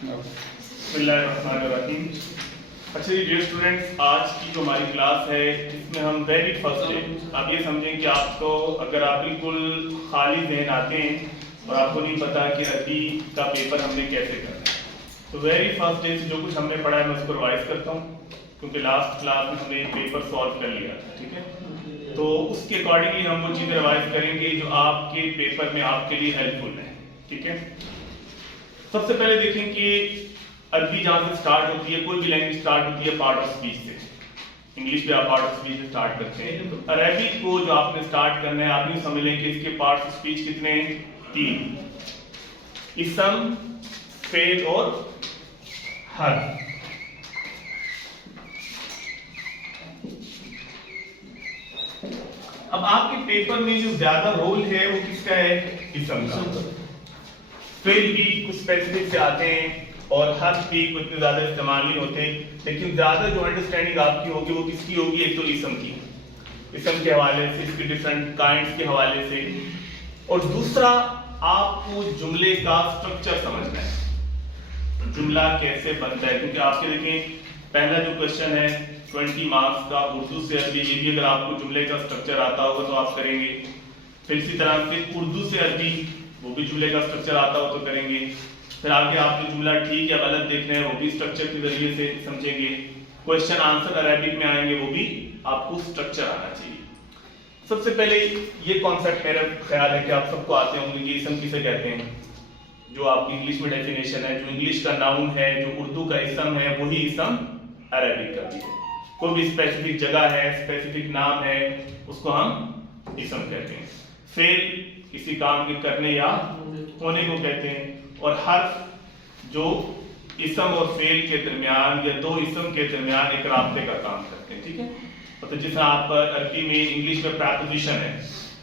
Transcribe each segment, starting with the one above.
بسم اللہ الرحمن الرحیم. اچھا جی ڈیئر اسٹوڈنٹس، آج کی جو ہماری کلاس ہے اس میں ہم ویری فرسٹ ڈے، آپ یہ سمجھیں کہ آپ کو اگر آپ بالکل خالی ذہن آتے ہیں اور آپ کو نہیں پتا کہ عربی کا پیپر ہم نے کیسے کرنا ہے، تو ویری فرسٹ ڈے سے جو کچھ ہم نے پڑھا ہے میں اس کو ریوائز کرتا ہوں، کیونکہ لاسٹ کلاس میں ہم نے پیپر سالو کر لیا تھا. ٹھیک ہے، تو اس کے اکارڈنگلی ہم وہ چیزیں ریوائز کریں گے جو آپ کے پیپر میں آپ کے لیے ہیلپ فل ہیں. ٹھیک ہے، سب سے پہلے دیکھیں کہ عربی جہاں سے سٹارٹ ہوتی ہے، کوئی بھی لینگویج سٹارٹ ہوتی ہے پارٹ آف اسپیچ سے. انگلش بھی آپ پارٹ آف اسپیچ سے سٹارٹ کرتے ہیں، تو عربک کو جو آپ نے سٹارٹ کرنا ہے، آپ یہ سمجھ لیں کہ اس کے پارٹس آف اسپیچ کتنے ہیں؟ 3: اسم، فعل اور حرف. اب آپ کے پیپر میں جو زیادہ رول ہے وہ کس کا ہے؟ اسم کا. فعل بھی کچھ اسپیسیفک سے آتے ہیں اور حرف بھی کوئی اتنے زیادہ استعمال نہیں ہوتے، لیکن زیادہ جو انڈرسٹینڈنگ آپ کی ہوگی وہ کس کی ہوگی؟ ایک تو اسم کی، اسم کے حوالے سے، اس کے ڈفرینٹ کائنڈس کے حوالے سے، اور دوسرا آپ کو جملے کا اسٹرکچر سمجھنا ہے، جملہ کیسے بنتا ہے. کیونکہ آپ کے دیکھیں پہلا جو کوشچن ہے 20 مارکس کا اردو سے عربی، یہ بھی اگر آپ کو جملے کا اسٹرکچر آتا ہوگا تو آپ کریں گے. پھر اسی طرح سے اردو سے عربی، وہ بھی جملے کا اسٹرکچر آتا ہو تو کریں گے. پھر آگے آپ نے جملہ ٹھیک یا غلط دیکھنا ہے، وہ بھی اسٹرکچر کے ذریعے سے سمجھیں گے. کوشچن آنسر عربک میں آئیں گے، وہ بھی آپ کو اسٹرکچر آنا چاہیے. سب سے پہلے یہ کانسیپٹ میرا خیال ہے کہ آپ سب کو آتے ہوں گے کہ اسم کسے کہتے ہیں. جو آپ کی انگلش میں ڈیفینیشن ہے، جو انگلش کا ناؤن ہے، جو اردو کا اسم ہے، وہی اسم عربک کا بھی ہے. کوئی بھی اسپیسیفک جگہ ہے، اسپیسیفک نام ہے، اس کو ہم اسم کہتے ہیں. فعل کسی کام کے کرنے یا ہونے کو کہتے ہیں، اور حرف جو اسم اور فعل کے درمیان یا دو اسم کے درمیان ایک رابطے کا کام کرتے ہیں. ٹھیک ہے، مطلب جس طرح آپ عربی میں انگلش میں پریپوزیشن ہے،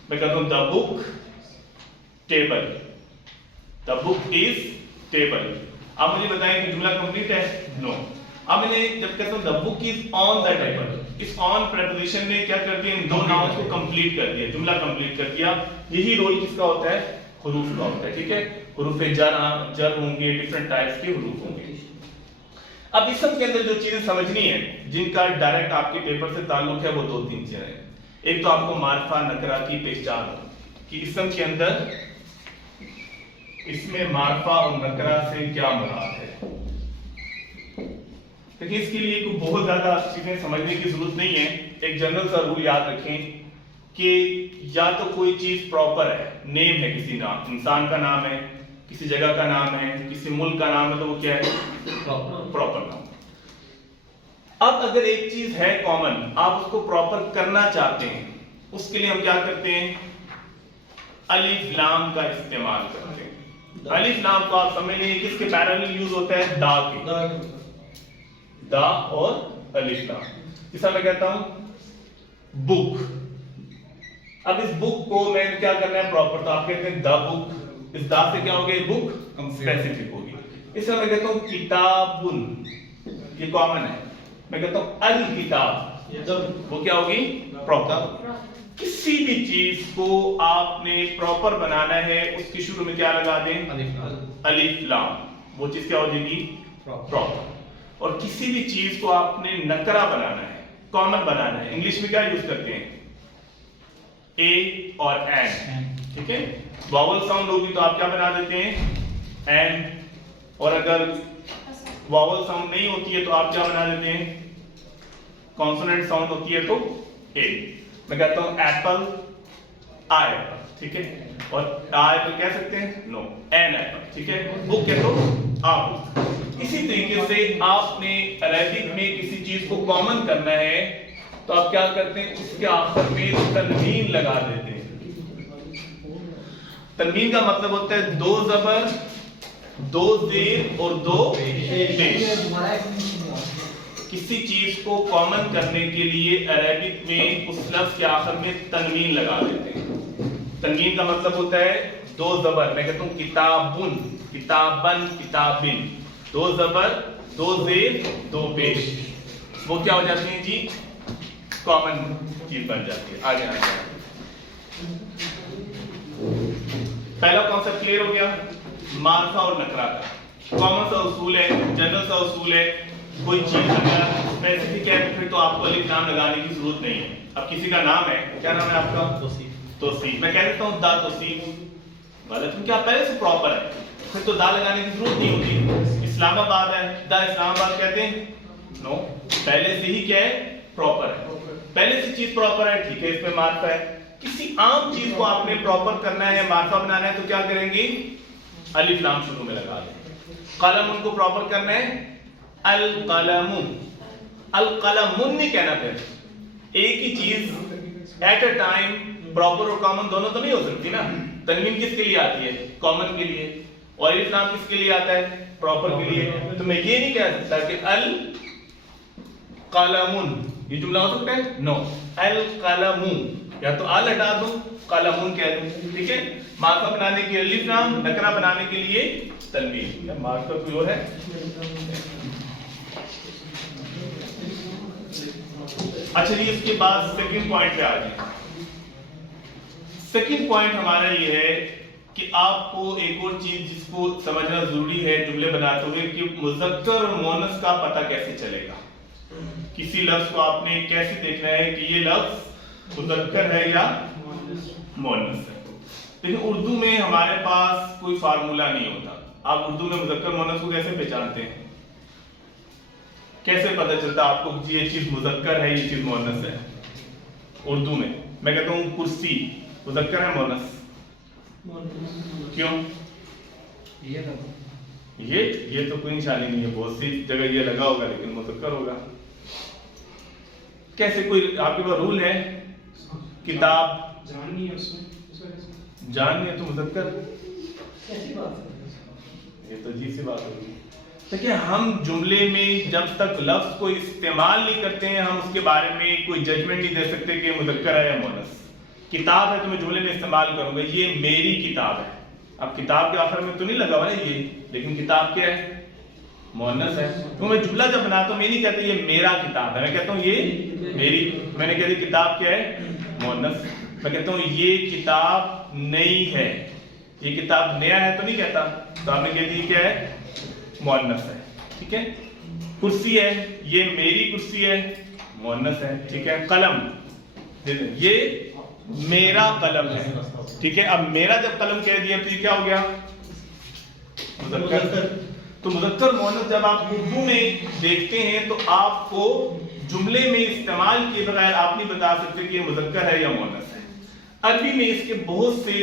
میں کہتا ہوں دا بک ٹیبل، دا بک از ٹیبل. آپ مجھے بتائیں کہ جملہ کمپلیٹ ہے؟ نو. اب میں نے جب کہتا ہوں دا بک از آن the table, us on preposition نے کیا کر دیا؟ ان دو ناؤنس کو کمپلیٹ کر دیا، جملہ کمپلیٹ کر دیا. یہی رول کس کا ہوتا ہے؟ حروف کا ہوتا ہے. ٹھیک ہے، حروف جر ہوں گے، ڈفرنٹ ٹائپس کے حروف ہوں گے. اب اسم کے اندر جو چیزیں سمجھنی ہے جن کا ڈائریکٹ آپ کے پیپر سے تعلق ہے، وہ 2-3 چیزیں ہیں. ایک تو آپ کو معرفہ نکرہ کی پہچان ہو کہ اسم کے اندر اس میں معرفہ اور نکرہ سے کیا مراد ہے. لیکن اس کے لیے کوئی بہت زیادہ چیزیں سمجھنے کی ضرورت نہیں ہے. ایک جنرل سا رول یاد رکھیں کہ یا تو کوئی چیز پراپر ہے، نیم ہے، کسی نام، انسان کا نام ہے، کسی جگہ کا نام ہے، کسی ملک کا نام ہے، تو وہ کیا ہے؟ پراپر نام. اب اگر ایک چیز ہے کامن، آپ اس کو پراپر کرنا چاہتے ہیں، اس کے لیے ہم کیا کرتے ہیں؟ الف لام کا استعمال کرتے ہیں. الف لام کو آپ سمجھ لیں کس کے پیرالل یوز ہوتا ہے؟ دا کے، دا اور الف لام. جیسا میں کہتا ہوں بک، اب اس بک کو میں کیا کرنا ہے؟ پراپر. تو آپ کہتے ہیں دا بک، اس دا سے کیا ہوگا؟ بک اسپیسیفک ہوگی. اس طرح میں کہتا ہوں کتابن، یہ کامن ہے. میں کہتا ہوں الکتاب، وہ کیا ہوگی؟ پراپر. کسی بھی چیز کو آپ نے پراپر بنانا ہے، اس کی شروع میں کیا لگا دیں؟ الف لام. وہ چیز کیا ہو جائے گی؟ پراپر. اور کسی بھی چیز کو آپ نے نکرہ بنانا ہے، کامن بنانا ہے، انگلش میں کیا یوز کرتے ہیں؟ اے اور این. ٹھیک ہے، واول ساؤنڈ ہوگی تو آپ کیا بنا دیتے ہیں؟ این. اور اگر واول ساؤنڈ نہیں ہوتی ہے تو آپ کیا بنا دیتے ہیں؟ کانسوننٹ ساؤنڈ ہوتی ہے تو اے. میں کہتا ہوں ایپل، آئی ایپل. ٹھیک ہے، اور آئی ایپل کہہ سکتے ہیں؟ نو، این ایپل. ٹھیک ہے، بک کہہ دو آپ. اسی طریقے سے آپ نے عربک میں کسی چیز کو کامن کرنا ہے تو آپ کیا کرتے ہیں؟ اس کے آخر میں تنوین لگا دیتے ہیں. تنوین کا مطلب ہوتا ہے 2 زبر، 2 زیر اور 2 پیش. کسی چیز کو کامن کرنے کے لیے عربک میں اس لفظ کے آخر میں تنوین لگا دیتے ہیں. تنوین کا مطلب ہوتا ہے 2 زبر. میں کہتا ہوں کتابن، کتابن، کتابن. 2 زبر، 2 زیر، 2 پیش. وہ کیا ہو جاتی ہیں جی؟ کامن چیز بن جاتی ہے. آگے آگے پہلا کانسیپٹ کلیئر ہو گیا معرفہ اور نکرہ کا. कॉमन सा उसूल है, जनरल सा उसूल है। कोई चीज अगर स्पेसिफिक है फिर तो आपको अलिफ लाम लगाने की जरूरत नहीं है। अब किसी का नाम है, क्या नाम है आपका? तौसीफ। मैं कह देता हूँ दा तौसीफ, गलत है, क्या पहले से प्रॉपर है, फिर तो दा लगाने की जरूरत नहीं होती। इस्लामाबाद है, दा इस्लामाबाद कहते हैं? नो, पहले से ही क्या है? प्रॉपर है। पहले से चीज प्रॉपर है, ठीक है, इसमें मार्फा है। किसी आम चीज को आपने प्रॉपर करना है, मार्फा बनाना है, तो क्या करेंगे? अलिफ लाम शुरू में लगा दें। कलम उनको प्रॉपर करना है, अल कलमु। अल कलमुन नहीं कहना, फिर एक ही चीज एट अ टाइम प्रॉपर और कॉमन दोनों तो नहीं हो सकती ना। तनवीन किसके लिए आती है? कॉमन के लिए। और अलिफ लाम किसके लिए आता है? प्रॉपर के लिए। तो मैं ये नहीं कह सकता कि अल कलमुन, ये जुमला हो सकता है? नो, अल कलमु, या तो अल हटा दूं, कलमुन कह दूं, ठीक है। मार्का बनाने के लिए अलिफ लाम, नकरा बनाने के लिए तनवीन। मार्का कोई और है? अच्छा जी, इसके बाद सेकंड पॉइंट पे आ जाए। सेकंड पॉइंट हमारा ये है कि आपको एक और चीज जिसको समझना जरूरी है जुमले बनाते हुए, कि मुज़क्कर और मुअन्नस का पता कैसे चलेगा। किसी लफ्ज को आपने कैसे देखना है कि ये लफ्ज मुज़क्कर है या मुअन्नस है। लेकिन उर्दू में हमारे पास कोई फार्मूला नहीं होता। आप उर्दू में मुज़क्कर मुअन्नस को कैसे पहचानते हैं? कैसे पता चलता आपको कि ये चीज मुज़क्कर है, ये चीज मुअन्नस है? उर्दू में मैं कहता हूँ कुर्सी मुज़क्कर है मुअन्नस? क्यों? ये तो कोई निशानी नहीं है, बहुत सी जगह ये लगा होगा लेकिन मुज़क्कर होगा। कैसे? कोई आपके पास रूल है? किताब जाननी है, उसमें जाननी है तो मुज़क्कर, ये तो अजीब सी बात होगी। देखिए, हम जुमले में जब तक लफ्ज को इस्तेमाल नहीं करते हैं, हम उसके बारे में कोई जजमेंट नहीं दे सकते कि मुज़क्कर है या मुअन्नस। किताब है तो मैं जुमले में इस्तेमाल करूंगा, ये मेरी किताब है। अब किताब के आखिर में तो नहीं लगा हुआ ना ये, लेकिन किताब क्या है? मुअन्नस है। तो मैं जुमला जब बनाता हूं मैं नहीं कहता ये मेरा किताब है, मैं कहता हूँ ये मेरी। मैंने कह दी किताब क्या है? मुअन्नस। मैं कहता हूँ ये किताब नई है, ये किताब नया है तो नहीं कहता, तो आपने कह दी क्या है? मुअन्नस है, ठीक है। कुर्सी है, ये मेरी कुर्सी है, मुअन्नस है, ठीक है। कलम, ये मेरा कलम है, ठीक है। अब मेरा जब कलम कह दिया तो ये क्या हो गया? मुज़क्कर। तो मुज़क्कर मुअन्नस जब आप उर्दू में देखते हैं तो आपको जुमले में इस्तेमाल किए बगैर आप नहीं बता सकते कि ये मुज़क्कर है या मुअन्नस है। अरबी में इसके बहुत से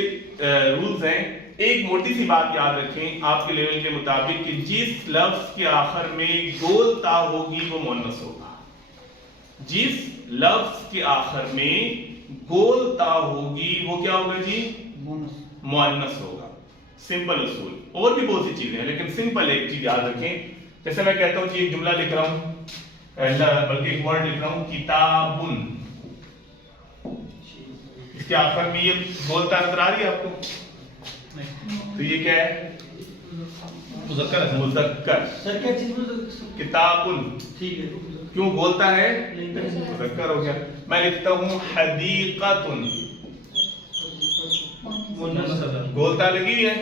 रूल्स हैं। एक मोटी सी बात याद रखें आपके लेवल के मुताबिक कि जिस लफ्ज के आखिर में गोल ता होगी वो मुअन्नस होगा। जिस लफ्ज के आखिर में गोल ता होगी वो क्या होगा जी? मुअन्नस होगा। सिंपल उसूल। और भी बहुत सी चीजें हैं लेकिन सिंपल एक चीज याद रखें। जैसे मैं कहता हूं कि एक जुमला लिख रहा हूं, बल्कि एक वर्ड लिख रहा हूं, किताबुन, इसके आखिर में ये बोलता नजर आ रही है आपको? तो ये क्या है? मुज़क्कर है। मुज़क्कर। सर क्या चीज? किताबुन, ठीक है। क्यों बोलता है? मुज़क्कर हो गया। मैं लिखता हूँ हदीक़तुन, बोलता लगी है।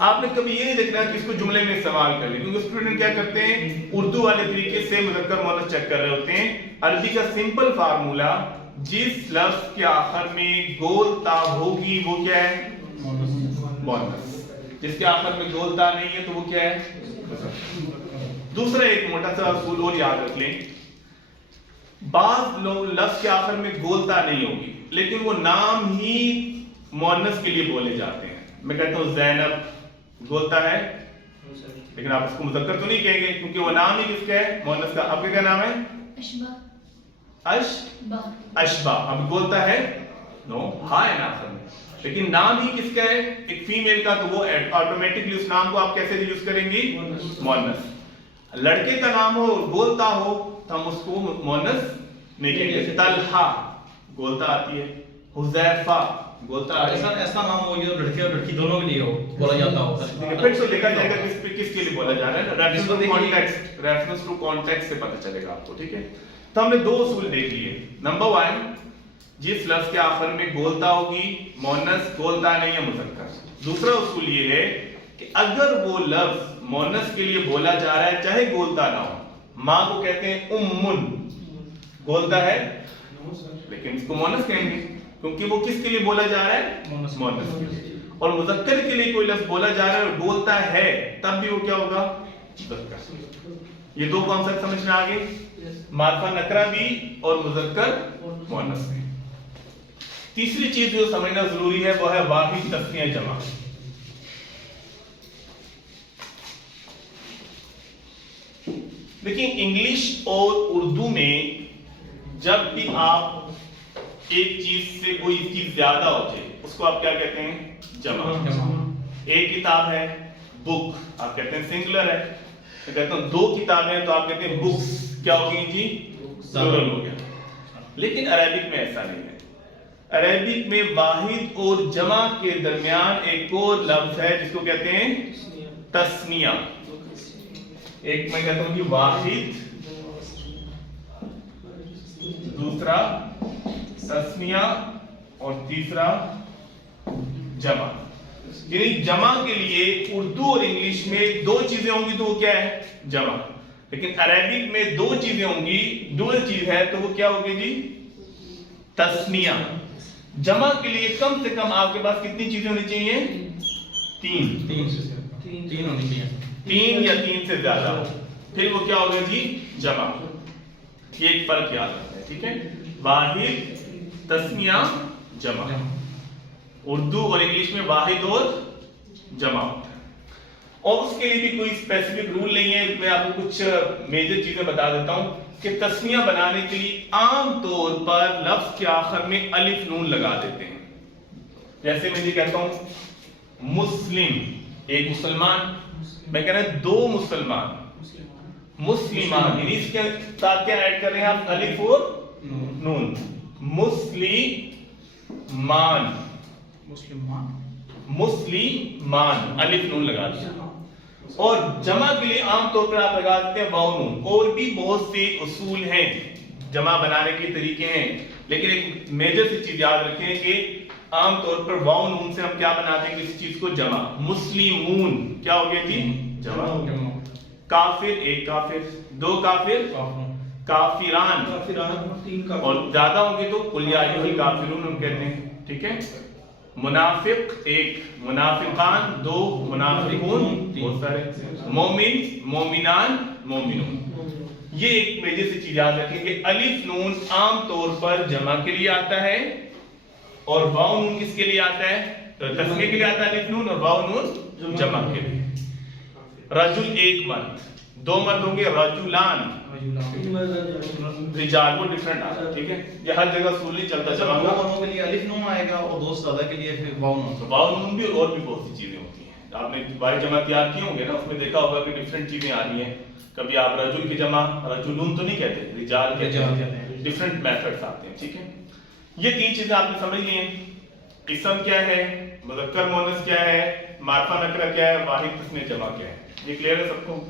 आपने कभी ये नहीं देखना कि इसको जुमले में इस्तेमाल कर ले, क्योंकि स्टूडेंट क्या करते हैं उर्दू वाले तरीके से मुज़क्कर मुअन्नस चेक कर रहे होते हैं। अरबी का सिंपल फार्मूला, जिस लफ्ज के आखिर में गोल ता होगी वो क्या है? मुअन्नस। जिसके आखिर में गोल ता नहीं है तो वो क्या है? दूसरा एक मोटा सा उसूल और याद रख लें, बाज़ लोग लफ्ज के आखिर में गोल ता नहीं होगी लेकिन वो नाम ही मुअन्नस के लिए बोले जाते हैं। मैं कहता हूँ ज़ैनब गोलता है लेकिन आप इसको मुज़क्कर तो नहीं कहेंगे क्योंकि वो नाम ही किसका है? मुअन्नस का। आपका क्या नाम है? अशबा। अब बोलता है नो, हाँ है ना आखिर में, लेकिन नाम ही किसका है? एक फीमेल का, तो वो ऑटोमेटिकली उस नाम को आप कैसे यूज करेंगे? मुअन्नस। लड़के का नाम हो बोलता हो तो हम उसको मुअन्नस नहीं कहेंगे। तलहा गोलता आती है, हुज़ैफा गोलता ऐसा नाम हो जो लड़के और लड़की दोनों के लिए हो बोला जाता हो। फिर तो देखा जाएगा किसके लिए बोला जा रहा है, रेफरेंस टू कॉन्टेक्स्ट से पता चलेगा आपको, ठीक है। तो हमने दो उसूल देख लिए। नंबर 1, जिस लफ्ज के आखिर में गोलता होगी मुअन्नस, गोलता नहीं है मुज़क्कर। दूसरा उसूल ये है کہ اگر وہ لفظ مونس کے لیے بولا جا رہا ہے چاہے گولتا نہ ہو، ماں کو کہتے ہیں امن، گولتا ہے لیکن اس کو مونس کہیں گے کیونکہ وہ کس کے لیے بولا جا رہا ہے؟ مونس کے لیے۔ اور مذکر کے لیے کوئی لفظ بولا جا رہا ہے اور بولتا ہے تب بھی وہ کیا ہوگا؟ مذکر۔ یہ دو کانسیپٹ سمجھنا آگے، معرفہ نکرہ بھی اور مذکر مؤنث بھی۔ تیسری چیز جو سمجھنا ضروری ہے وہ ہے واحد تثنیہ جمع۔ دیکھیں انگلش اور اردو میں جب بھی آپ ایک چیز سے کوئی چیز زیادہ ہو جائے اس کو آپ کیا کہتے ہیں؟ جمع۔ ایک کتاب ہے بک، آپ کہتے ہیں سنگولر ہے۔ میں کہتا ہوں دو کتابیں ہیں تو آپ کہتے ہیں بکس، کیا ہو گئی جی؟ پلورل ہو گیا۔ لیکن عربک میں ایسا نہیں ہے۔ عربک میں واحد اور جمع کے درمیان ایک اور لفظ ہے جس کو کہتے ہیں تثنیہ۔ ایک میں کہتا ہوں کہ واحد، دوسرا تثنیہ اور تیسرا جمع۔ یعنی جمع کے لیے اردو اور انگلش میں دو چیزیں ہوں گی تو وہ کیا ہے؟ جمع۔ لیکن عربک میں دو چیزیں ہوں گی، ڈوئل چیز ہے تو وہ کیا ہوگی جی؟ تثنیہ۔ جمع کے لیے کم سے کم آپ کے پاس کتنی چیزیں ہونی چاہیے؟ تین ہونی چاہیے، تین یا تین سے زیادہ، پھر وہ کیا ہوگا جی؟ جمع۔ یہ ایک فرق یاد رکھنا ہے، ٹھیک ہے؟ واحد، تثنیہ، جمع۔ اردو اور انگلش میں واحد اور جمع ہوتا ہے، اور اس کے لیے بھی کوئی اسپیسیفک رول نہیں ہے۔ میں آپ کو کچھ میجر چیزیں بتا دیتا ہوں کہ تثنیہ بنانے کے لیے عام طور پر لفظ کے آخر میں الف نون لگا دیتے ہیں۔ جیسے میں یہ کہتا ہوں مسلم، ایک مسلمان، میں کہہ رہا ہوں دو مسلمان، مسلمان، یعنی اس کے ساتھ کیا ایڈ کر رہے ہیں آپ؟ الف اور نون۔ مسلمان، مسلمان، الف نون لگا دیا۔ اور جمع کے لیے عام طور پر آپ لگا دیتے ہیں واو نون۔ اور بھی بہت سے اصول ہیں، جمع بنانے کے طریقے ہیں، لیکن ایک میجر سی چیز یاد رکھیں کہ عام طور پر واو نون سے ہم کیا بناتے ہیں کسی چیز کو؟ جمع۔ مسلمون کیا ہو گیا جی؟ جمع۔ کافر، ایک کافر، دو کافر، کافران، اور زیادہ ہوں گے تو قل یا ایھا الکافرون ہم کہتے ہیں، ٹھیک ہے؟ منافق، ایک، منافقان، دو، منافقون، بہت سارے، مومن، مومنان، مومنون۔ یہ ایک میجر سی چیز یاد رکھیں کہ الف نون عام طور پر جمع کے لیے آتا ہے اور واو نون کس کے لیے آتا ہے؟ تثنیہ کے لیے آتا ہے الف نون، اور واو نون جمع کے لیے۔ رجل، ایک مرد، دو مرد ہوں گے رجلان، رجال، وہ ڈیفرنٹ آتا ہے، ٹھیک ہے؟ یہ ہر جگہ اصول نہیں چلتا جمع کا۔ دونوں کے لیے الف نون آئے گا اور دو زیادہ کے لیے پھر واو نون۔ واو نون بھی اور بھی بہت سی چیزیں ہوتی ہیں، آپ نے بارے جمع تیار کیے ہوں گے نا، اس میں دیکھا ہوگا کہ ڈیفرنٹ چیزیں آ رہی ہیں۔ کبھی آپ رجل کی جمع رجلون تو نہیں کہتے، رجال کہتے ہیں، ڈیفرنٹ میتھڈز آتے ہیں، ٹھیک ہے؟ یہ تین چیزیں آپ نے سمجھ لی ہیں۔ اسم کیا ہے، مذکر مؤنث کیا ہے، معرفہ نکرہ کیا ہے، واحد تثنیہ جمع کیا ہے، یہ کلیئر ہے سب کو؟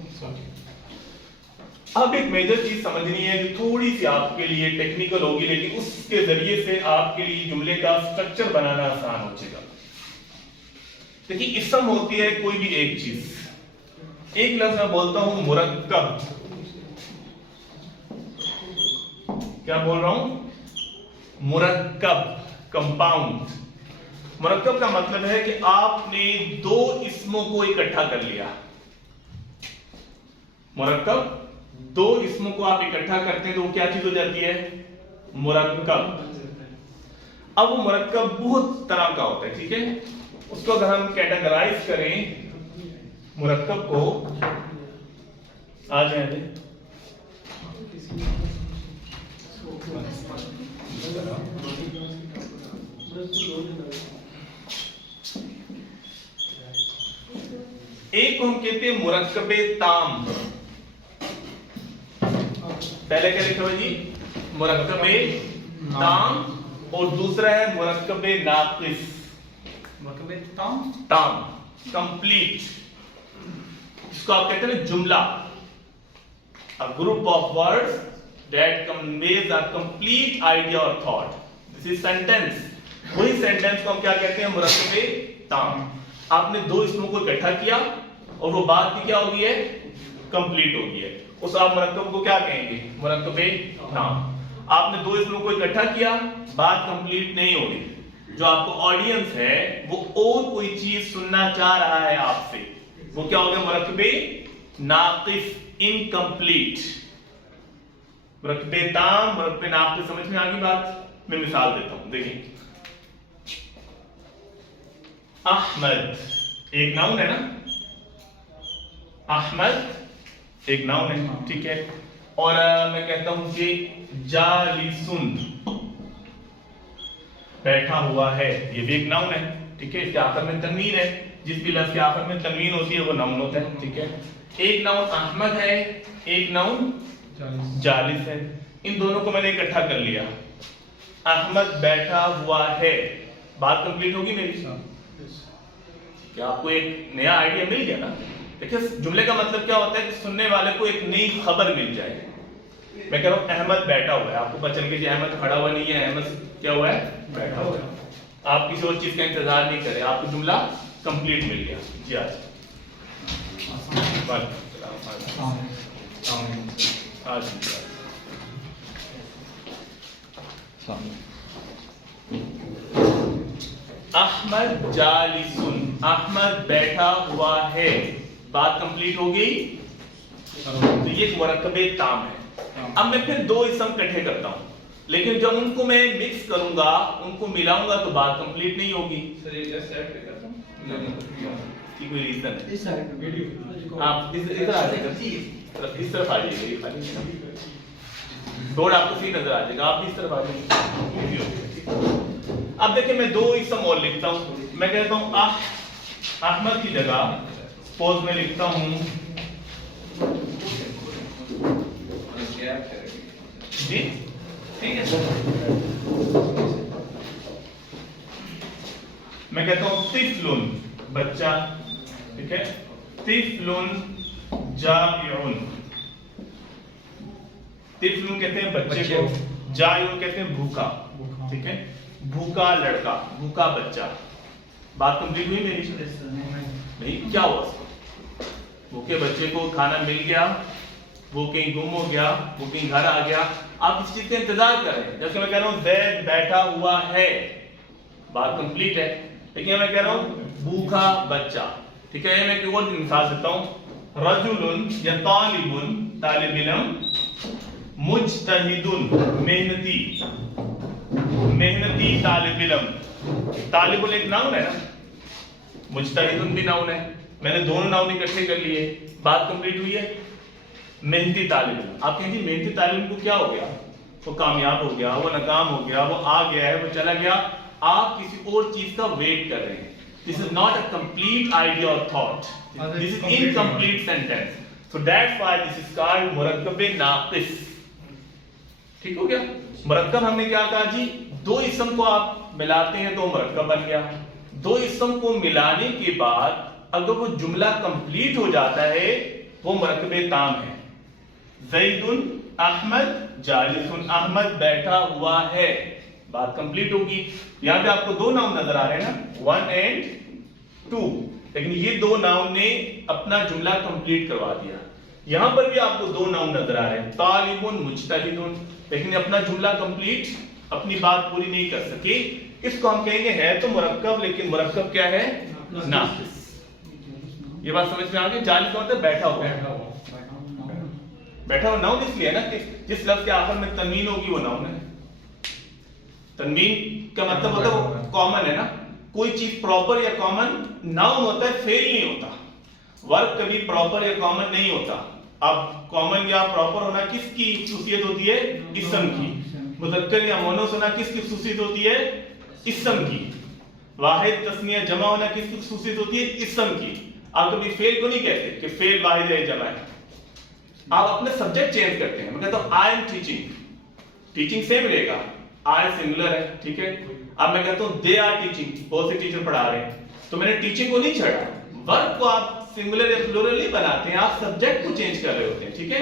اب ایک میجر چیز سمجھنی ہے جو تھوڑی سی آپ کے لیے ٹیکنیکل ہوگی، لیکن اس کے ذریعے سے آپ کے لیے جملے کا سٹرکچر بنانا آسان ہو جائے گا۔ دیکھیے اسم ہوتی ہے کوئی بھی ایک چیز، ایک لفظ میں بولتا ہوں مرکب، کیا بول رہا ہوں؟ مرکب، کمپاؤنڈ۔ مرکب کا مطلب ہے کہ آپ نے دو اسموں کو اکٹھا کر لیا۔ مرکب، دو اسموں کو آپ اکٹھا کرتے ہیں تو وہ کیا چیز ہو جاتی ہے؟ مرکب۔ اب وہ مرکب بہت طرح کا ہوتا ہے، ٹھیک ہے؟ اس کو اگر ہم کیٹیگرائز کریں مرکب کو، آ جائیں دے ایک کو ہم کہتے ہیں مرکب تام، پہلے کیا لکھا ہوا جی؟ مرکب تام، اور دوسرا ہے مرکب ناقص، مرکب تام، کمپلیٹ، اس کو آپ کہتے ہیں جملہ، a group of words that conveys a complete idea or thought. This is sentence. وہی سینٹنس کو ہم کیا کہتے ہیں؟ مرکب تام۔ آپ نے دو اسموں کو اکٹھا کیا اور وہ بات کی کیا ہوگی ہے؟ کمپلیٹ ہوگی ہے. اس آپ مرکب کو کیا کہیں گے؟ مرکب تام. آپ نے دو اسموں کو اکٹھا کیا، بات کمپلیٹ نہیں ہوگی. جو آپ کو آڈینس ہے وہ اور کوئی چیز سننا چاہ رہا ہے آپ سے، وہ کیا ہوگا؟ مرکب ناقص، انکمپلیٹ. مرکب تام، مرکب ناقص. سمجھ میں آگی بات؟ میں مثال دیتا ہوں، دیکھیں. احمد ایک ناؤن ہے نا، احمد ایک ناؤن ہے، ٹھیک ہے. اور میں کہتا ہوں کہ جالسن بیٹھا ہوا ہے، یہ بھی ایک ناؤن ہے، ٹھیک ہے. اس کے آخر میں تنوین ہے، جس بھی لفظ کے آخر میں تنوین ہوتی ہے وہ ناؤن ہوتا ہے، ٹھیک ہے. ایک ناؤن احمد ہے، ایک ناؤن جالس ہے. ان دونوں کو میں نے اکٹھا کر لیا. احمد بیٹھا ہوا ہے، بات کمپلیٹ ہوگی میری. کیا آپ کو ایک نیا آئیڈیا مل گیا نا؟ دیکھیں جملے کا مطلب کیا ہوتا ہے کہ سننے والے کو ایک نئی خبر مل جائے. میں کہہ رہا ہوں احمد بیٹھا ہوا ہے، آپ کو پتہ چل گیا کہ احمد کھڑا ہوا نہیں ہے، احمد کیا ہوا ہے؟ بیٹھا ہوا ہے. آپ کسی اور چیز کا انتظار نہیں کریں، آپ کو جملہ کمپلیٹ مل گیا. جی آج احمد جالسن، احمد بیٹھا ہوا ہے، بات کمپلیٹ ہو گئی. تو یہ ایک مرکب تام ہے. اب میں پھر دو اسم اکٹھے کرتا ہوں، لیکن جب ان کو میں مکس کروں گا، ان کو ملاؤں گا تو بات کمپلیٹ نہیں ہوگی. کوئی ریزن ہے؟ آپ ادھر آ جائے گا، اس طرف آ جائیے گا، روڈ آپ کو صحیح نظر آ جائے گا، آپ بھی اس طرف آ جائیے. اب دیکھیں میں دو اسم اور لکھتا ہوں. میں کہتا ہوں احمد کی جگہ سپوز میں لکھتا ہوں جی ٹھیک ہے. میں کہتا ہوں طفل بچہ، ٹھیک ہے. طفل جائع، طفل کہتے ہیں بچے کو، جائع کہتے ہیں بھوکا، ٹھیک ہے. بھوکا لڑکا، بھوکا بچہ. بات کمپلیٹ ہوئی میری؟ نہیں. کیا ہوا؟ بھوکے بچے کو کھانا مل گیا، وہ کہیں گم ہو گیا، وہ کہیں گھر آ گیا. آپ اس چیز کا انتظار کریں. جیسے میں کہہ رہا ہوں زید بیٹھا ہوا ہے، بات کمپلیٹ ہے. لیکن میں کہہ رہا ہوں بھوکا بچہ، ٹھیک ہے. میں ایک اور مثال دیتا ہوں. رجل یا طالب، طالب علم. مجتہد محنتی، محنتی طالب علم. طالب ایک ناؤن ہے نا، مجتہد بھی ناؤن ہے. میں نے دونوں ناؤن اکٹھے کر لیے، بات کمپلیٹ ہوئی ہے. محنتی طالب علم. آپ کہیں گے محنتی طالب علم کو کیا ہو گیا؟ وہ کامیاب ہو گیا، وہ ناکام ہو گیا، وہ آ گیا ہے، وہ چلا گیا. آپ کسی اور چیز کا ویٹ کر رہے ہیں. This is not a complete idea or thought. This is incomplete sentence. So that's why this is called مرکب ناقص. ٹھیک ہو گیا؟ مرکب ہم نے کیا کہا جی؟ دو اسم کو آپ ملاتے ہیں تو مرکب بن گیا. دو اسم کو ملانے کے بعد اگر وہ جملہ کمپلیٹ ہو جاتا ہے وہ مرکب تام ہے. زید احمد جالس، احمد بیٹھا ہوا ہے، بات کمپلیٹ ہوگی. یہاں پہ آپ کو دو ناؤن نظر آ رہے ہیں نا، 1 and 2، لیکن یہ دو ناؤن نے اپنا جملہ کمپلیٹ کروا دیا. یہاں پر بھی آپ کو دو ناؤن نظر آ رہے ہیں، طالب مجتہد، لیکن اپنا جملہ کمپلیٹ، اپنی بات پوری نہیں کر سکے. اس کو ہم کہیں گے ہے تو مرکب، لیکن مرکب کیا ہے؟ ناقص. یہ بات سمجھ میں آ گئی؟ جالس کا مطلب بیٹھا ہوا. بیٹھا ہوا ناؤن اس لیے نا کہ جس لفظ کے آخر میں تنوین ہوگی وہ ناؤن ہے. تنوین کا مطلب ہوتا ہے وہ کامن ہے نا. کوئی چیز پراپر یا کامن ناؤن ہوتا ہے، فیل نہیں ہوتا. ورک کبھی پراپر یا کامن نہیں ہوتا. اب کامن یا پراپر ہونا کس کی خصوصیت ہوتی ہے؟ اسم کی. مذکر یا مؤنث ہونا کس کی خصوصیت ہوتی ہے؟ اسم کی. واحد تثنیہ جمع ہونا کس کی خصوصیت ہوتی ہے؟ اسم کی. آپ کبھی فیل کو نہیں کہتے کہ فیل واحد ہے جمع ہے. آپ اپنے سبجیکٹ چینج کرتے ہیں. میں کہتا ہوں I am teaching, teaching same رہے گا، آئی سنگولر ہے، ٹھیک ہے. اب میں کہتا ہوں دے آر ٹیچنگ، بہت سے ٹیچر پڑھا رہے ہیں، تو میں نے ٹیچنگ کو نہیں چھڑا. ورب کو آپ سنگولر یا پلورل نہیں بناتے ہیں، آپ سبجیکٹ کو چینج کر رہے ہوتے ہیں، ٹھیک ہے.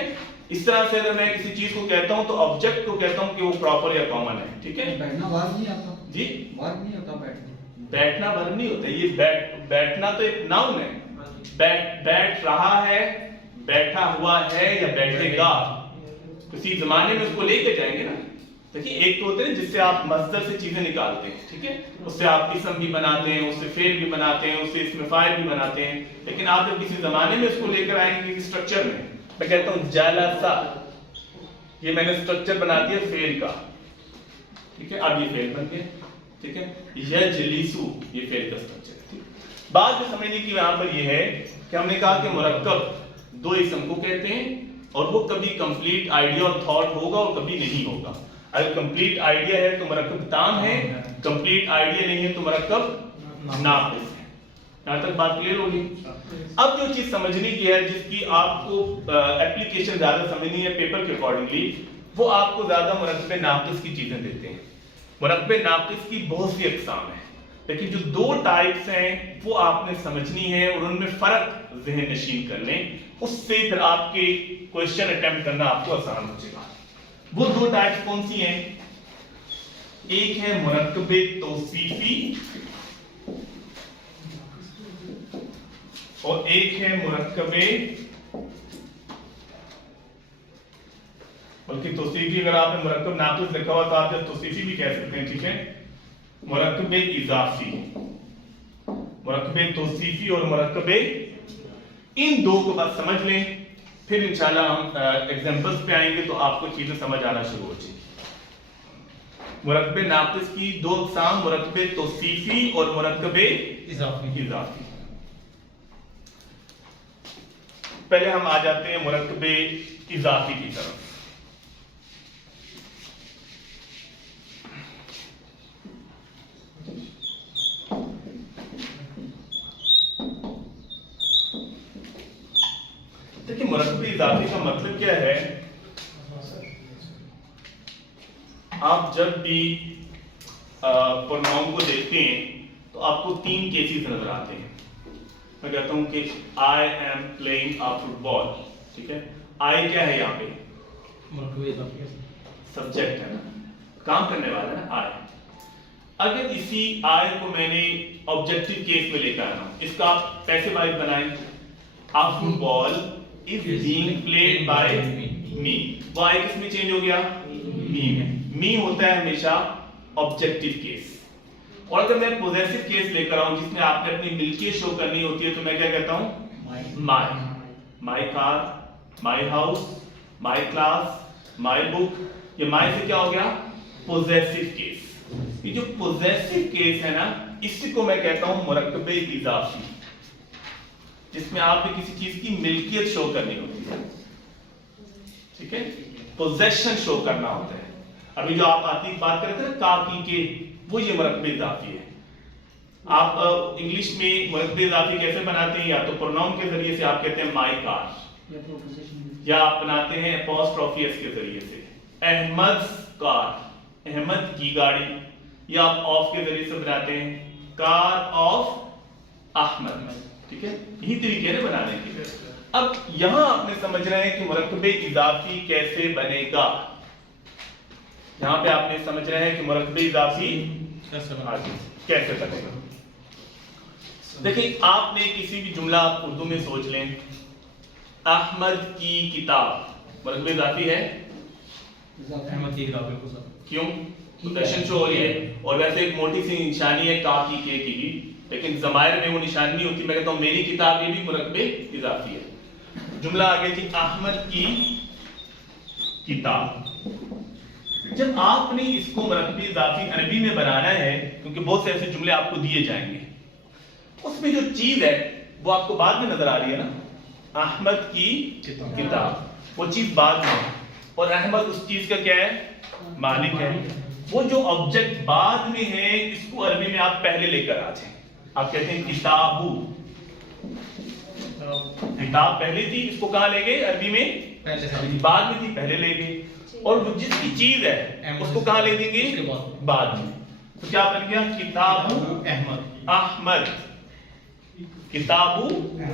اس طرح سے اگر میں کسی چیز کو کہتا ہوں تو آبجیکٹ کو کہتا ہوں کہ وہ پراپر یا کامن ہے، ٹھیک ہے. بیٹھنا ورب نہیں آتا جی ورب نہیں ہوتا بیٹھنا. बैठना वर्ब नहीं होता, ये बैठना तो एक नाउन है। बैठ रहा है, बैठा हुआ है या बैठेगा, किसी जमाने में उसको लेके जाएंगे ना। देखिए एक तो होते हैं जिससे आप मस्दर से चीजें निकालते हैं, ठीक है, उससे आप इसम भी बनाते हैं, उससे फेल भी बनाते हैं, उससे इसमें फाइल भी बनाते हैं। लेकिन आप जब किसी जमाने में उसको लेकर आएंगे किसी स्ट्रक्चर में, मैं कहता हूँ जालसा, ये मैंने स्ट्रक्चर बना दिया फेल का, ठीक है, अब ये फेल बन गया, ठीक है। यजलिसु ये फेल का स्ट्रक्चर है, ठीक। बात जो समझने की यहाँ पर ये है कि हमने कहा कि मुरक्कब दो इसम को कहते हैं और वो कभी कंप्लीट आइडिया और थॉट होगा और कभी नहीं होगा। अगर कंप्लीट आइडिया है तो मुरक्कब ताम है, कंप्लीट आइडिया नहीं है तो मुरक्कब नाक़िस है। यहाँ तक बात क्लियर होगी। अब जो चीज समझनी की है, जिसकी आपको एप्लीकेशन ज्यादा समझनी है पेपर के अकॉर्डिंगली, वो आपको ज्यादा मुरक्कब नाक़िस की चीजें देते हैं। मुरक्कब नाक़िस की बहुत सी अक़साम है, लेकिन जो दो टाइप्स हैं वो आपने समझनी है और उनमें फर्क ज़हन नशीन कर लें, उससे फिर आपके क्वेश्चन अटेम्प्ट करना आपको आसान हो जाएगा। वो दो टाइप्स कौन सी हैं? एक है मुरक्कब तौसीफी और एक है मुरक्कब, बल्कि तौसीफी अगर आपने मुरक्कब नाक़िस लिखा हुआ तो आप तौसीफी भी कह सकते हैं, ठीक है। मुरक्कब इजाफी, मुरक्कब तौसीफी और मुरक्कब, इन दो को बस समझ लें, फिर इंशाल्लाह हम एग्जांपल्स पे आएंगे तो आपको चीजें समझ आना शुरू हो जाएगी। मुरक्कब नाक़िस की दो अक़साम, मुरक्कब तौसीफी और मुरक्कब इजाफी। पहले हम आ जाते हैं मुरक्कब इजाफी की तरफ। देखिए मुरक्कब इजाफी का मतलब क्या है, आप जब भी प्रोनाउन को देखते हैं तो आपको तीन केसेस नजर आते हैं। मैं कहता हूं कि I am playing a football, ठीक है। आई क्या है यहाँ पे? सब्जेक्ट है ना, काम करने वाला है ना आई। अगर इसी आई को मैंने ऑब्जेक्टिव केस में लेकर आना, इसका आप पैसे वाइज बनाएं, a football is being played by me, वो आई किस में चेंज हो गया? मी में। मी होता है हमेशा ऑब्जेक्टिव केस। और अगर मैं पोजेसिव केस लेकर आऊं जिसमें आपने अपनी मिल्कियत शो करनी होती है, तो मैं क्या कहता हूं? My, my car, my house, my class, my book. ये माय से क्या हो गया? Possessive case. ये जो पोजेसिव केस है ना, इसी को मैं कहता हूं मुरक्कब इजाफी, जिसमें आपने किसी चीज की मिल्कियत शो करनी होती है, ठीक है, पोजेशन शो करना होता है। अभी जो आप आती बात कर रहे थे ना काकी के, वो ये मुरक्कब इजाफी है। आप इंग्लिश में मुरक्कब इजाफी कैसे बनाते हैं? या तो प्रोनाउन के जरिए से आप कहते हैं माय कार, या आप बनाते हैं अपॉस्ट्रोफी एस के जरिए से अहमद कार, अहमद की गाड़ी, या आप ऑफ के जरिए से बनाते हैं कार ऑफ अहमद, ठीक है। यही तरीके हैं बनाने के। अब यहां आपने समझना है कि मुरक्कब इजाफी कैसे बनेगा। यहां पे आपने समझना है कि मुरक्कब इजाफी कैसे बनेगा। देखिए आपने किसी भी जुमला आप उर्दू में सोच लें, अहमद की किताब मुरक्कब इजाफी है? अहमद की किताब, बिल्कुल सर। क्यों? पोजीशन शो हो रही है, और वैसे एक मोटी सी निशानी है का की के की भी, लेकिन ज़मायर में वो निशानी नहीं होती। मैं कहता हूं मेरी किताब, ये भी मुरक्कब इजाफी है। जुमला आगे जी, अहमद की किताब। जब आपने इसको मुरक्कब इजाफी अरबी में बनाना है, क्योंकि बहुत से ऐसे जुमले आपको दिए जाएंगे, उसमें जो चीज है वो आपको बाद में नजर आ रही है ना, अहमद की किताब, वो चीज बाद में, और अहमद उस चीज का क्या है? मालिक है। वो जो ऑब्जेक्ट बाद में है, इसको अरबी में आप पहले लेकर आ जाए। आप कहते हैं किताबू, किताब पहले थी, इसको कहां ले गए? अरबी में पहले से, बाद में थी, पहले ले गए। और वो जिसकी चीज है उसको कहां ले देंगे? बाद में। तो क्या बन गया? किताबू अहमद, अहमद, किताबू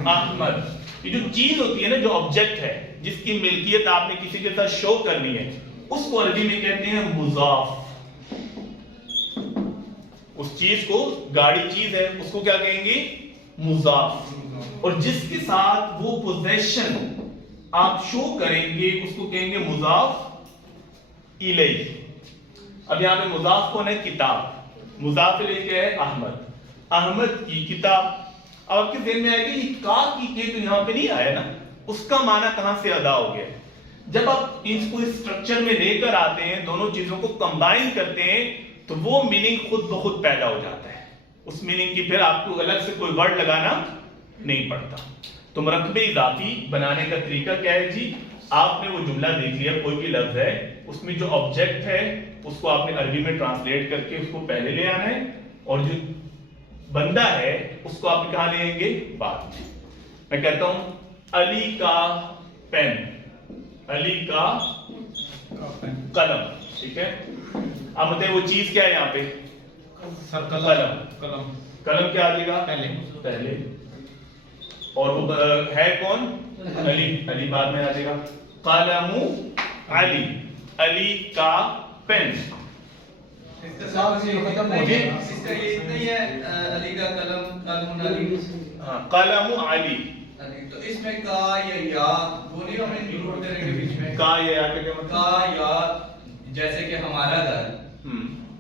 अहमद। ये जो चीज होती है ना, जो ऑब्जेक्ट है, जिसकी मिल्कियत आपने किसी के साथ शो करनी है, उसको अरबी में कहते हैं मुजाफ, उस चीज को, गाड़ी चीज है, उसको क्या कहेंगे? मुजाफ। और जिसके साथ वो पोजेशन आप शो करेंगे उसको कहेंगे मुजाफ इलैही। अब यहाँ पे मुजाफ कौन है? किताब। मुजाफ इलैही क्या है? अहमद। अहमद की किताब। अब आपके ज़हन में आएगा ये का की के तो यहाँ पे नहीं आया ना, उसका माना कहां से अदा हो गया? जब आप इसको इस स्ट्रक्चर में लेकर आते हैं, दोनों चीजों को कंबाइन करते हैं, तो वो मीनिंग खुद ब खुद पैदा हो जाता है। उस मीनिंग की फिर आपको अलग से कोई वर्ड लगाना नहीं पड़ता। तो मुरक्कब इजाफी बनाने का तरीका क्या है जी? आपने वो जुमला देख लिया, कोई भी लफ्ज है, उसमें जो ऑब्जेक्ट है उसको आपने अरबी में ट्रांसलेट करके उसको पहले ले आना है, और जो बंदा है उसको आप कहां ले आएंगे? बाद में। मैं कहता हूं अली का पेन, अली का कलम, ठीक है। अब बताइए वो चीज क्या है यहाँ पे? सर कलम। कलम कलम क्या आ जाएगा? पहले। और वो है कौन? अली। अली बाद में आ जाएगा। कलमु अली, अली का पेन। इसका ये नहीं है अली का कलम, कलम अली। हाँ, कलमु अली। तो इसमें का या वो नहीं हमें इंक्लूड होते रहेंगे बीच में? का या क्या मतलब? का या, जैसे कि हमारा घर,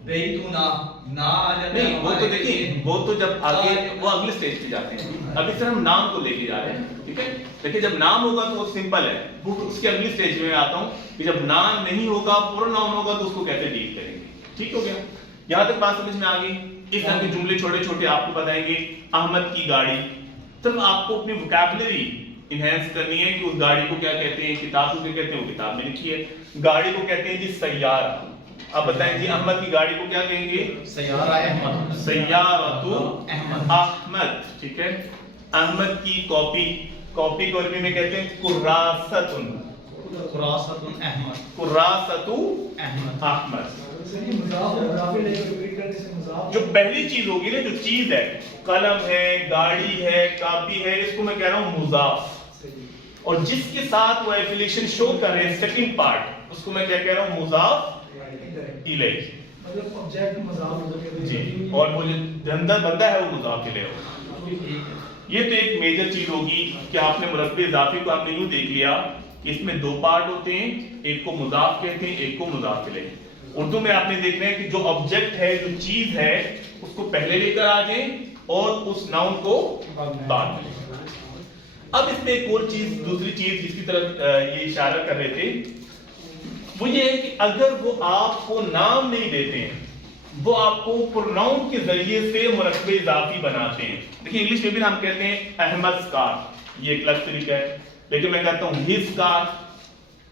बेतुना ना आ जाता है। नहीं, वो तो देखिए, वो तो जब आगे वो अगले स्टेज पे जाते हैं। अभी सिर्फ हम नाम को लेके जा रहे हैं, ठीक है। देखिए जब नाम होगा तो वो सिंपल है, वो उसके अगली स्टेज में आता हूं कि जब नाम नहीं होगा, प्रोनाउन होगा, तो उसको कैसे डील करेंगे। ठीक हो गया? यहां तक बात समझ में आ गई? इस तरह के जुमले छोटे छोटे आपको बताएंगे। अहमद की गाड़ी, तब आपको अपनी वोकैबुलरी इनहेंस करनी है कि उस गाड़ी को क्या कहते हैं, किताब को क्या कहते हैं, वो किताब में लिखी है। गाड़ी को कहते हैं जी सैयारा। अब बताएं जी अहमद की गाड़ी को क्या कहेंगे? सैयारा अहमद। सैयारतु अहमद, ठीक है। अहमद की कॉपी, कॉपी को अरबी में कहते हैं कुर्रासतुन, कुरासतुन अहमद, कुर्रासतु अहमद। जो पहली चीज होगी ना, जो चीज है, कलम है, गाड़ी है, कॉपी है, इसको मैं कह रहा हूं मुजाफ। और जिसके साथ वो एफिलिएशन शो कर रहे हैं, सेकंड पार्ट, उसको मैं क्या कह रहा हूं? मुजाफ इलैही, मतलब ऑब्जेक्ट मुजाफ जी। और वो जो अंदर बंदा है वो मुजाफ इलैही होगा। ये तो एक मेजर चीज होगी कि आपने मुरक्कब इजाफी को आपने यूं देख लिया कि इसमें दो पार्ट होते हैं, एक को मुजाफ कहते हैं, एक को मुजाफ इलैही। उर्दू में आपने देखना है कि जो ऑब्जेक्ट है, जो चीज है, उसको पहले लेकर आ जाए और उस नाउन को बाद में। अब इसमें एक और चीज, दूसरी चीज जिसकी तरफ ये इशारा कर रहे थे, वो ये है कि अगर वो आपको नाम नहीं देते हैं, वो आपको प्रोनाउन के जरिए से मुरक्कब इजाफी बनाते हैं। देखिए इंग्लिश में भी हम कहते हैं अहमद कार, ये एक अलग तरीका है, लेकिन मैं कहता हूं his car,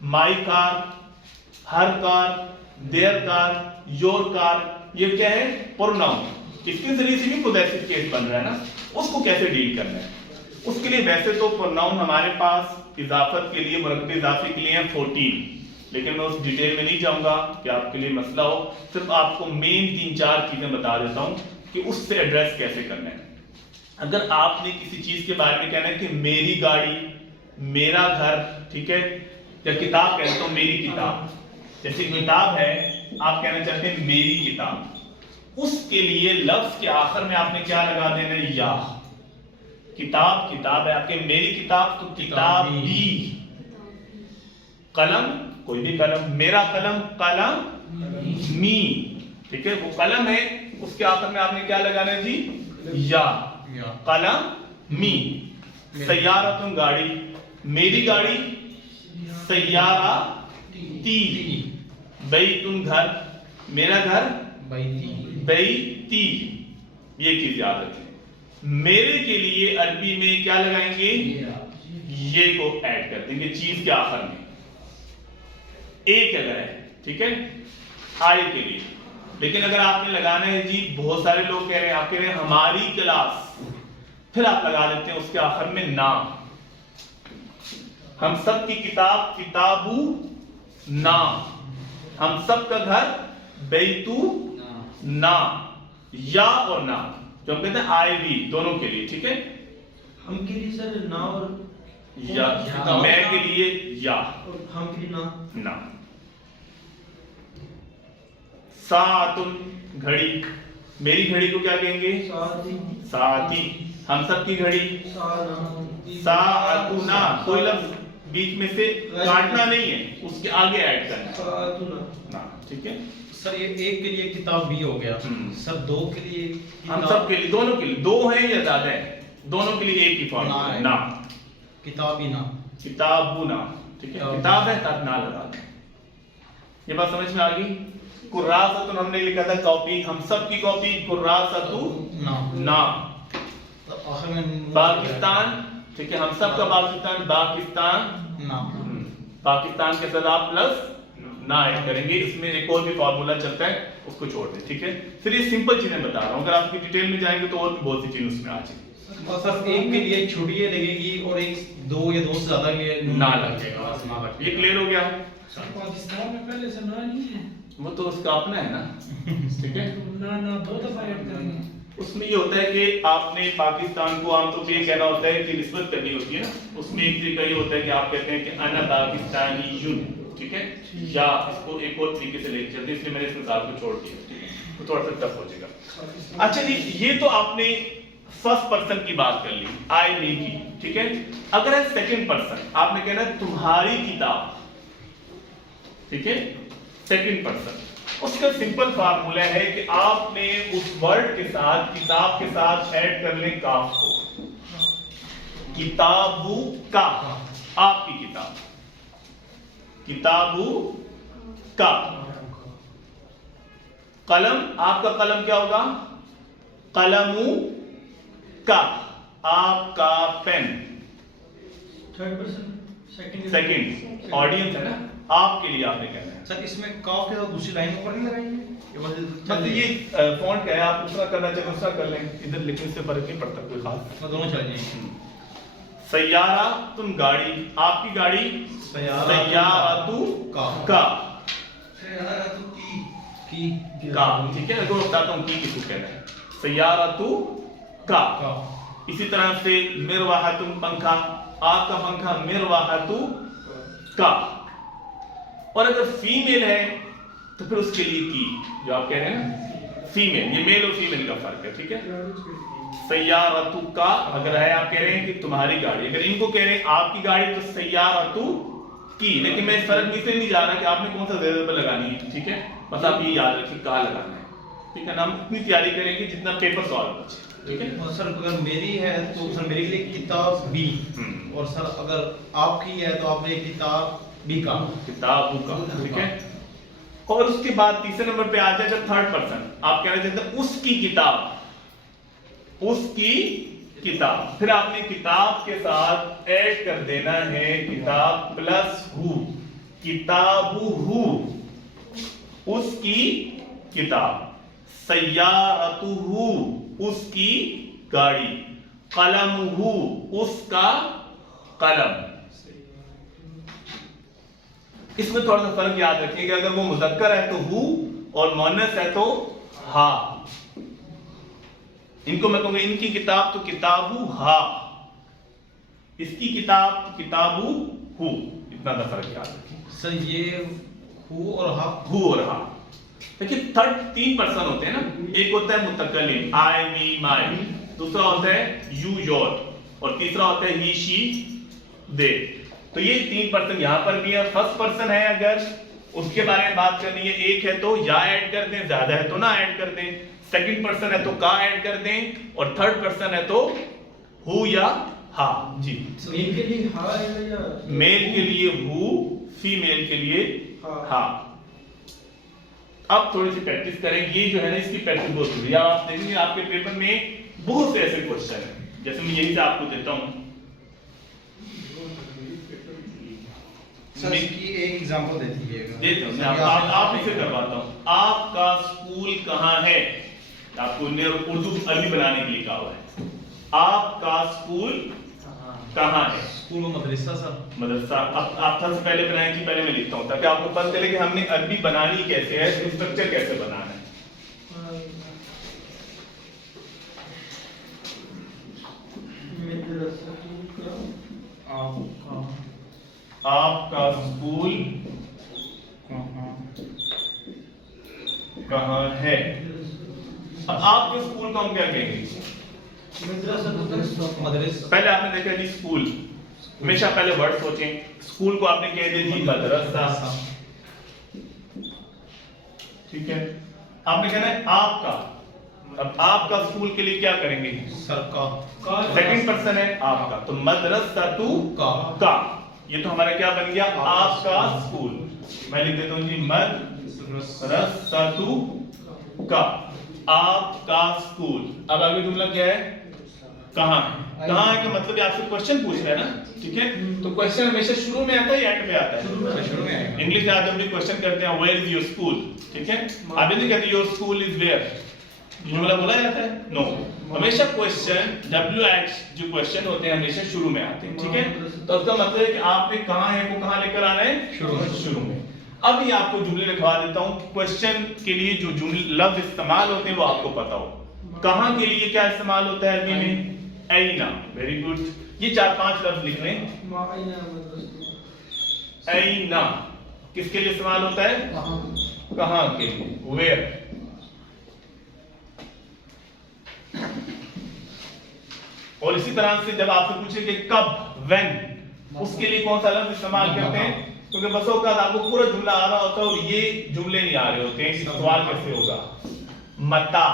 my car, her car, their car, your car, ये क्या है? प्रोनाउन। इसके जरिए से भी पोजेसिव केस बन रहा है ना, उसको कैसे डील करना है? उसके लिए वैसे तो प्रोनाउन हमारे पास इजाफत के लिए, मुरक्कब इजाफी के लिए है 14, लेकिन मैं उस डिटेल में नहीं जाऊंगा कि आपके लिए मसला हो। सिर्फ आपको मेन 3-4 चीजें बता देता हूं कि उससे एड्रेस कैसे करना है। अगर आपने किसी चीज के बारे में कहना है कि मेरी गाड़ी, मेरा घर, ठीक है, या किताब कहते हो मेरी किताब, जैसे किताब है, आप कहना चाहते हैं मेरी किताब, उसके लिए लफ्ज के आखिर में आपने क्या लगा देना है? या। किताब किताब है आपके, मेरी किताब तो किताब भी। कलम, कोई भी कलम, मेरा कलम कलम मी, ठीक है, वो कलम है, उसके आखिर में आपने क्या लगाना है जी? या। कलम मी। सैयारतुन गाड़ी, मेरी गाड़ी, सैयारा ती। बैतुन घर, मेरा घर, बैती। ये चीज याद रखें। मेरे के लिए अरबी में क्या लगाएंगे? ये को ऐड कर देंगे चीज के आखिर में, एक अगर है, ठीक है, आय के लिए। लेकिन अगर आपने लगाना है जी, बहुत सारे लोग कह रहे हैं, आप कह रहे हैं हमारी क्लास, फिर आप लगा देते हैं उसके आखिर में ना। हम सब की किताब किताबू ना, हम सब का घर बैतू ना, या और ना, जो हम कहते हैं आई भी, दोनों के लिए, ठीक है। हम के लिए सर ना और या, मैं के लिए या, और हम के लिए ना। सातुन घड़ी, मेरी घड़ी को क्या कहेंगे? साती। हम सब की घड़ी सातुना। कोई लफ्ज बीच में से काटना नहीं है, उसके आगे ऐड करना ना, ठीक है। सर ये एक के लिए किताब भी हो गया, सर दो के लिए हम सब के लिए, दोनों के लिए, दो है या ज्यादा है? दोनों के लिए एक ही फॉर्म ना है। ना, किताबी ना, किताबु ना, ठीक है। किताब है तब ना लगा दें। ये बात समझ में आ गई? कुर्रासतुन हमने लिखा था कॉपी, हम सब की कॉपी कुर्रासतु ना। आखिर में पाकिस्तान, ठीक है, हम सब का पाकिस्तान, पाकिस्तान ना, पाकिस्तान के साथ आप प्लस ना ऐड करेंगे। इसमें एक और भी फॉर्मूला चलता है, उसको छोड़ दें, ठीक है। फिर ये सिंपल चीजें बता रहा हूँ, अगर आपकी डिटेल में जाएंगे तो और भी बहुत सी चीजें उसमें आ जाएंगी। और सर एक के लिए छुट्टी लगेगी और एक दो या दो से ज्यादा के लिए ना लगेगा, बस ना लगेगा। ये क्लियर हो गया? पाकिस्तान में पहले से ना नहीं है, वो तो उसका अपना है ना, ठीक है। ना दो दफा ऐड करेंगे। उसमें ये होता है कि आपने पाकिस्तान को आमतौर पर ये कहना होता है कि निस्बत करनी होती है ना, उसमें एक तरीका ये होता है कि आप कहते हैं कि अना पाकिस्तानी यून, ठीक है, या इसको एक और तरीके से लेके चलते हैं, इसलिए मैंने इस मिसाल को छोड़ दिया, ठीक है, तो थोड़ा सा टफ हो जाएगा। अच्छा जी, ये तो आपने फर्स्ट पर्सन की बात कर ली, आई मी की, ठीक है। अगर है सेकंड पर्सन, आपने कहना है तुम्हारी किताब, ठीक है, सेकंड पर्सन। उसका सिंपल फार्मूला है कि आपने उस वर्ड के साथ, किताब के साथ ऐड कर ले काफ को। किताबु का, आपकी किताब, किताबु का। कलम, आपका कलम क्या होगा? कलमु का, आपका pen. Third person, second audience है ना, आपके लिए आपने कहना है। सर इसमें काफ के साथ दूसरी लाइन ऊपर नहीं लगाएंगे? मतलब ये फॉन्ट क्या है, आप दूसरा करना चाहे दूसरा कर लें, इधर लिखने से फर्क नहीं पड़ता कोई खास। दोनों चल जाएंगे। सैयारा तुम गाड़ी, आपकी गाड़ी सैयारातु का, ठीक है। मैं बताता हूँ की किसको कहना है, सैयारातु का। इसी तरह से मिरवाहतुम पंखा, आपका पंखा मिरवाहतु का। और अगर फीमेल है तो फिर उसके लिए की, जो आप कह रहे हैं ना फीमेल, ये मेल और फीमेल का फर्क है, ठीक है। सैयारतु का अगर है, आप कह रहे हैं कि तुम्हारी गाड़ी, अगर इनको कह रहे हैं आपकी गाड़ी तो सैयारतु की। लेकिन मैं इस फर्क से नहीं जा रहा कि आपने कौन सा वेरिएबल लगानी है, ठीक है। बस आप ये याद रखिए कहाँ लगाना है, ठीक है ना। हम इतनी तैयारी करेंगे जितना पेपर सॉल्व बचे, ठीक है। और सर अगर मेरी है तो सर मेरे लिए किताब बी, और सर अगर आपकी है तो आप मेरी किताब बी का, किताबु का, ठीक है। और उसके बाद तीसरे नंबर पे आ जाए थर्ड पर्सन, आप कहना चाहते हैं उसकी किताब, उसकी किताब। फिर आपने किताब के साथ ऐड कर देना है किताब प्लस हु, किताबु हु, उसकी किताब। सैयारतुहु, उसकी गाड़ी। कलमुहु, उसका कलम। इसमें थोड़ा सा फर्क याद रखिएगा, अगर वो मुज़क्कर है तो हु और मुअन्नस है तो हा। इनको मैं कहूंगा इनकी किताब तो किताबु हा, इसकी किताब तो किताबु हु, इतना सा फर्क याद रखिए। सर ये हु और हा, हु और हा। देखिए थर्ड तीन पर्सन होते हैं ना, एक होता है मुतकल्लिम, आई मी माई, दूसरा होता है यू योर, और तीसरा होता है ही शी दे। तो ये तीन पर्सन यहां पर भी है। फर्स्ट पर्सन है अगर उसके बारे में बात करनी है, एक है तो या ऐड कर दें, ज्यादा है तो ना ऐड कर दें। सेकंड पर्सन है तो का ऐड कर दें, और थर्ड पर्सन है तो हु या हा। जी, मेल के लिए हा है या मेल के लिए हु, फीमेल के लिए हा। अब थोड़ी सी प्रैक्टिस करें, ये जो है ना इसकी प्रैक्टिस बहुत जरूरी है। आप देखेंगे आपके पेपर में बहुत से ऐसे क्वेश्चन हैं, जैसे मैं यही से आपको देता हूं। सर इसकी एक एग्जांपल दे दीजिएगा। देता हूं, आप इसे करवाता हूं। आपका स्कूल कहाँ है? आपको उर्दू अरबी बनाने के लिए कहा हुआ है। आपका स्कूल कहाँ है? स्कूल और मदरसा सर। मदरसा आप था से पहले बनाए कि पहले मैं लिखता हूं, ताकि आपको पता चले कि हमने अरबी बनानी कैसे है, स्ट्रक्चर कैसे बनाना है। आपका स्कूल कहाँ है? अब आपके स्कूल को हम क्या कहेंगे? मदरस पहले आपने देखा जी स्कूल, हमेशा पहले वर्ड सोचें। स्कूल को आपने कह दिया जी मदरसा, ठीक है। आपने कहना है आपका, अब आपका स्कूल के लिए क्या करेंगे? सरकार सेकंड पर्सन है आपका, तो मदरसतु का, ये तो हमारा क्या बन गया? आपका स्कूल। मैं लिख देता हूं जी मदरसतु का, आपका स्कूल। अब आगे जुमला क्या है? कहां है? कहां है का मतलब ये आपसे क्वेश्चन पूछ रहा है ना, ठीक है। तो क्वेश्चन हमेशा शुरू में आता है या एंड में आता है? शुरू में आएगा। इंग्लिश में आते हम क्वेश्चन करते हैं वेयर इज योर स्कूल, ठीक है। आप नहीं कहते योर स्कूल इज वेयर, जुमला बोला जाता है? नो, हमेशा क्वेश्चन WH जो क्वेश्चन होते हैं हमेशा शुरू में आते हैं, ठीक है। तो उसका मतलब है कि आपने कहां है को कहां लेकर आना है? शुरू में। अब ये आपको जुमले लिखवा देता हूं, क्वेश्चन के लिए जो जुमले लफ्ज इस्तेमाल होते हैं वो आपको पता हो। कहां के लिए क्या इस्तेमाल होता है अरबी में? ऐना, वेरी गुड। ये 4-5 लफ्ज लिख लें। ऐना किसके लिए इस्तेमाल होता है? कहां के लिए, वेयर। और इसी तरह से जब आपसे पूछे कि कब, व्हेन, उसके लिए कौन सा लफ्ज इस्तेमाल करते हैं? क्योंकि बसों का आपको पूरा जुमला आ रहा होता है और ये जुमले नहीं आ रहे होते हैं, सवाल कैसे होगा? मता,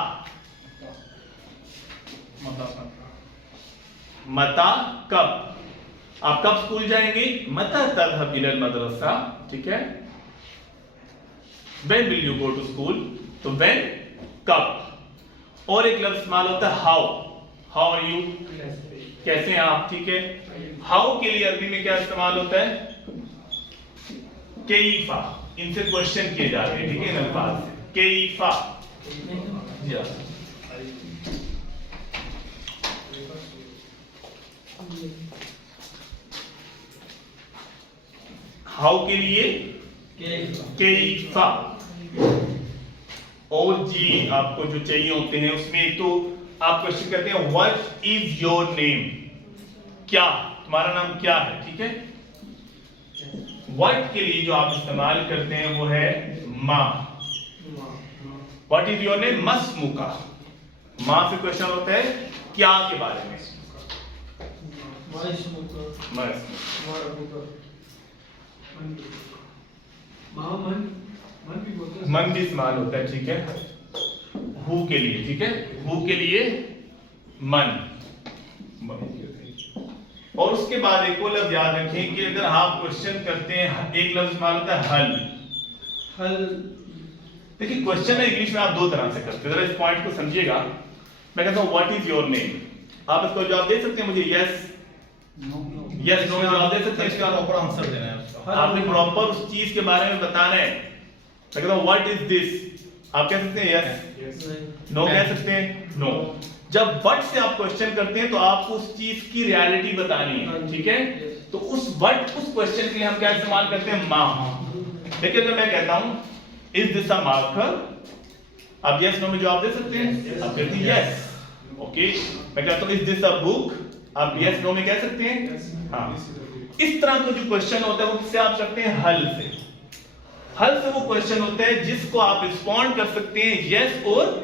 मता कब, आप कब स्कूल जाएंगे? मता तज़हब इलल मदरसा, ठीक है। When will you go to school, तो व्हेन कब। और एक लफ्ज इस्तेमाल होता है हाउ, हाउ आर यू, कैसे हैं आप, ठीक है। हाउ के लिए अरबी में क्या इस्तेमाल होता है? कैफा, इनसे क्वेश्चन किए जाते हैं, ठीक है, इन अल्फाज से। कैफा, हाउ के लिए कैफा। और जी आपको जो चाहिए होते हैं उसमें एक तो आप क्वेश्चन करते हैं व्हाट इज योर नेम, क्या, तुम्हारा नाम क्या है, ठीक है। व्हाट के लिए जो आप इस्तेमाल करते हैं वो है माँ। व्हाट इज योर नेम, मस्मुका। माँ से क्वेश्चन होता है क्या के बारे में, मन भी इस्तेमाल होता है, ठीक है। हु के लिए, ठीक है, हु के लिए मन। और उसके बाद एक और लफ्ज याद रखें कि अगर आप क्वेश्चन करते हैं, एक लफ्ज इस्तेमाल होता है हल। देखिए क्वेश्चन है इंग्लिश में आप दो तरह से करते हैं, जरा इस पॉइंट को समझिएगा। मैं कहता हूं व्हाट इज योर नेम, आप इसको जवाब दे सकते हैं मुझे यस यस नो में जवाब दे सकते हैं, इसका प्रॉपर आंसर देना है उसका। आपने प्रॉपर उस चीज के बारे में बताना है। मैं कहता हूं व्हाट इज दिस, आप कह सकते हैं यस, नो कह सकते हैं नो। जब व्हाट से आप क्वेश्चन करते हैं तो आपको उस चीज की रियलिटी बतानी है, ठीक है। तो उस व्हाट, उस क्वेश्चन के लिए हम क्या इस्तेमाल करते हैं? माँ। देखिए अगर मैं कहता हूं इज दिस अ मार्कर, आप यस नो में जवाब दे सकते हैं, आप कहते हैं यस, ओके। मैं कहता हूं इज दिस अ बुक, आप यस नो में कह सकते हैं हाँ। इस तरह का जो क्वेश्चन होता है वो किससे आप करते हैं? हल से। हल से वो क्वेश्चन होता है जिसको आप रिस्पॉन्ड कर सकते हैं यस और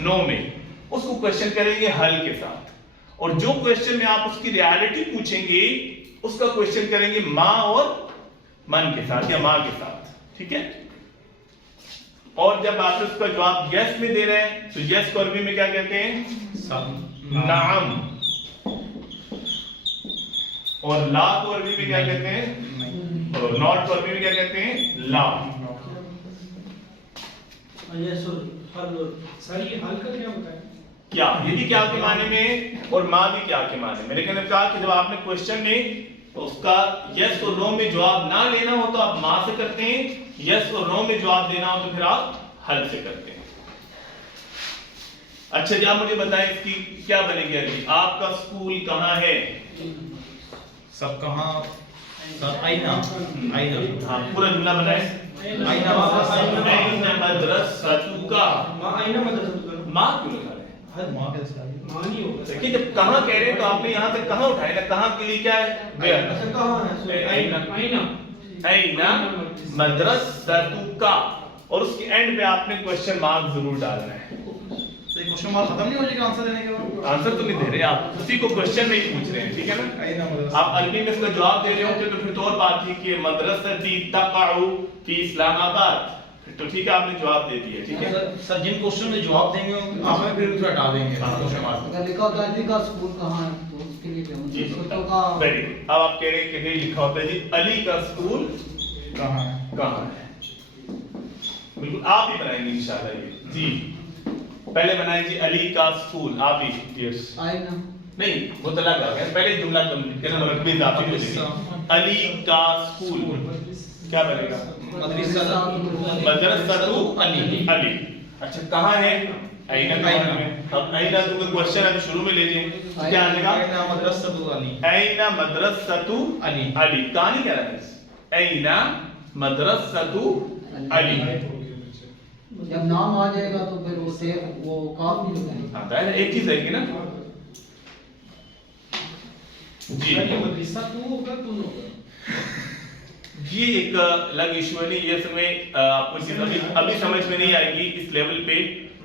नो में, उसको क्वेश्चन करेंगे हल के साथ। और जो क्वेश्चन में आप उसकी रियलिटी पूछेंगे उसका क्वेश्चन करेंगे माँ और मन के साथ या माँ के साथ, ठीक है। और जब आप उसका जवाब यस में दे रहे हैं तो यस को अरबी में क्या कहते हैं? नाम। और ला को अरबी में क्या कहते हैं? और नॉट को अरबी में क्या कहते हैं? ला। सर ये हल का क्या होता है? क्या, ये भी क्या के माने में और माँ भी क्या के माने में। लेकिन कहा कि जब आपने क्वेश्चन में उसका यस और नो में जवाब ना लेना हो तो आप माँ से करते हैं, यस और नो में जवाब देना हो तो फिर आप हल से करते हैं। अच्छा जी आप मुझे बताएं इसकी क्या बनेगी अभी? आपका स्कूल कहाँ है? सब कहाँ? सर आईना, आईना। हाँ पूरा जुमला बनाए। आईना मदरसतुका। माँ क्यों लगा रहे हैं? देखिए जब कहाँ कह रहे हैं तो आपने यहाँ तक कहाँ उठाया ना, कहाँ के लिए क्या है? आईना मदरसतुका। और उसके एंड पे आपने क्वेश्चन मार्क जरूर डालना है। तो क्वेश्चन मार्क खत्म नहीं हो जाएगा आंसर देने के बाद? आंसर तो नहीं दे रहे आप, उसी को क्वेश्चन में ही पूछ रहे हैं, ठीक है ना। अयना मदरसा आप अरबी में इसका जवाब दे रहे होते तो फिर तो और बात थी कि मदरसती तक़अउ फी इस्लामाबाद, तो ठीक है आपने जवाब दे दिया, ठीक है। सर जिन क्वेश्चन में जवाब देंगे आप हमें फिर उसे हटा देंगे क्वेश्चन मार्क। अगर लिखा होता है अली का स्कूल कहाँ है तो उसके लिए भी जी मुझे का वेरी गुड। अब आप कह रहे हैं कि नहीं लिखा होता है जी अली का स्कूल कहाँ है? कहाँ है, बिल्कुल आप ही बनाएंगे इंशाल्लाह ये जी। पहले बनाएं जी अली का स्कूल, आप ही यस आए ना नहीं वो तो लग गया, पहले जुमला कंप्लीट करना मरकबी इजाफी हो जाएगी। अली का स्कूल क्या बनेगा? मदरसतु अली अली। अच्छा कहाँ है? अयना कहाँ है? अब अयना तो क्वेश्चन अभी शुरू में ले जाएं, क्या आएगा? अयना मदरसतु अली। अयना मदरसतु अली। अली कहाँ नहीं कह रहा है, अयना मदरसतु अली। जब नाम आ जाएगा तो फिर वो शेख वो काफ नहीं होगा। आता है एक चीज रहेगी ना जी। मदरसा तू होगा तू होगा। ये एक अलग इशू है, नहीं ये समय आपको चीज अभी समझ में नहीं आएगी इस लेवल पे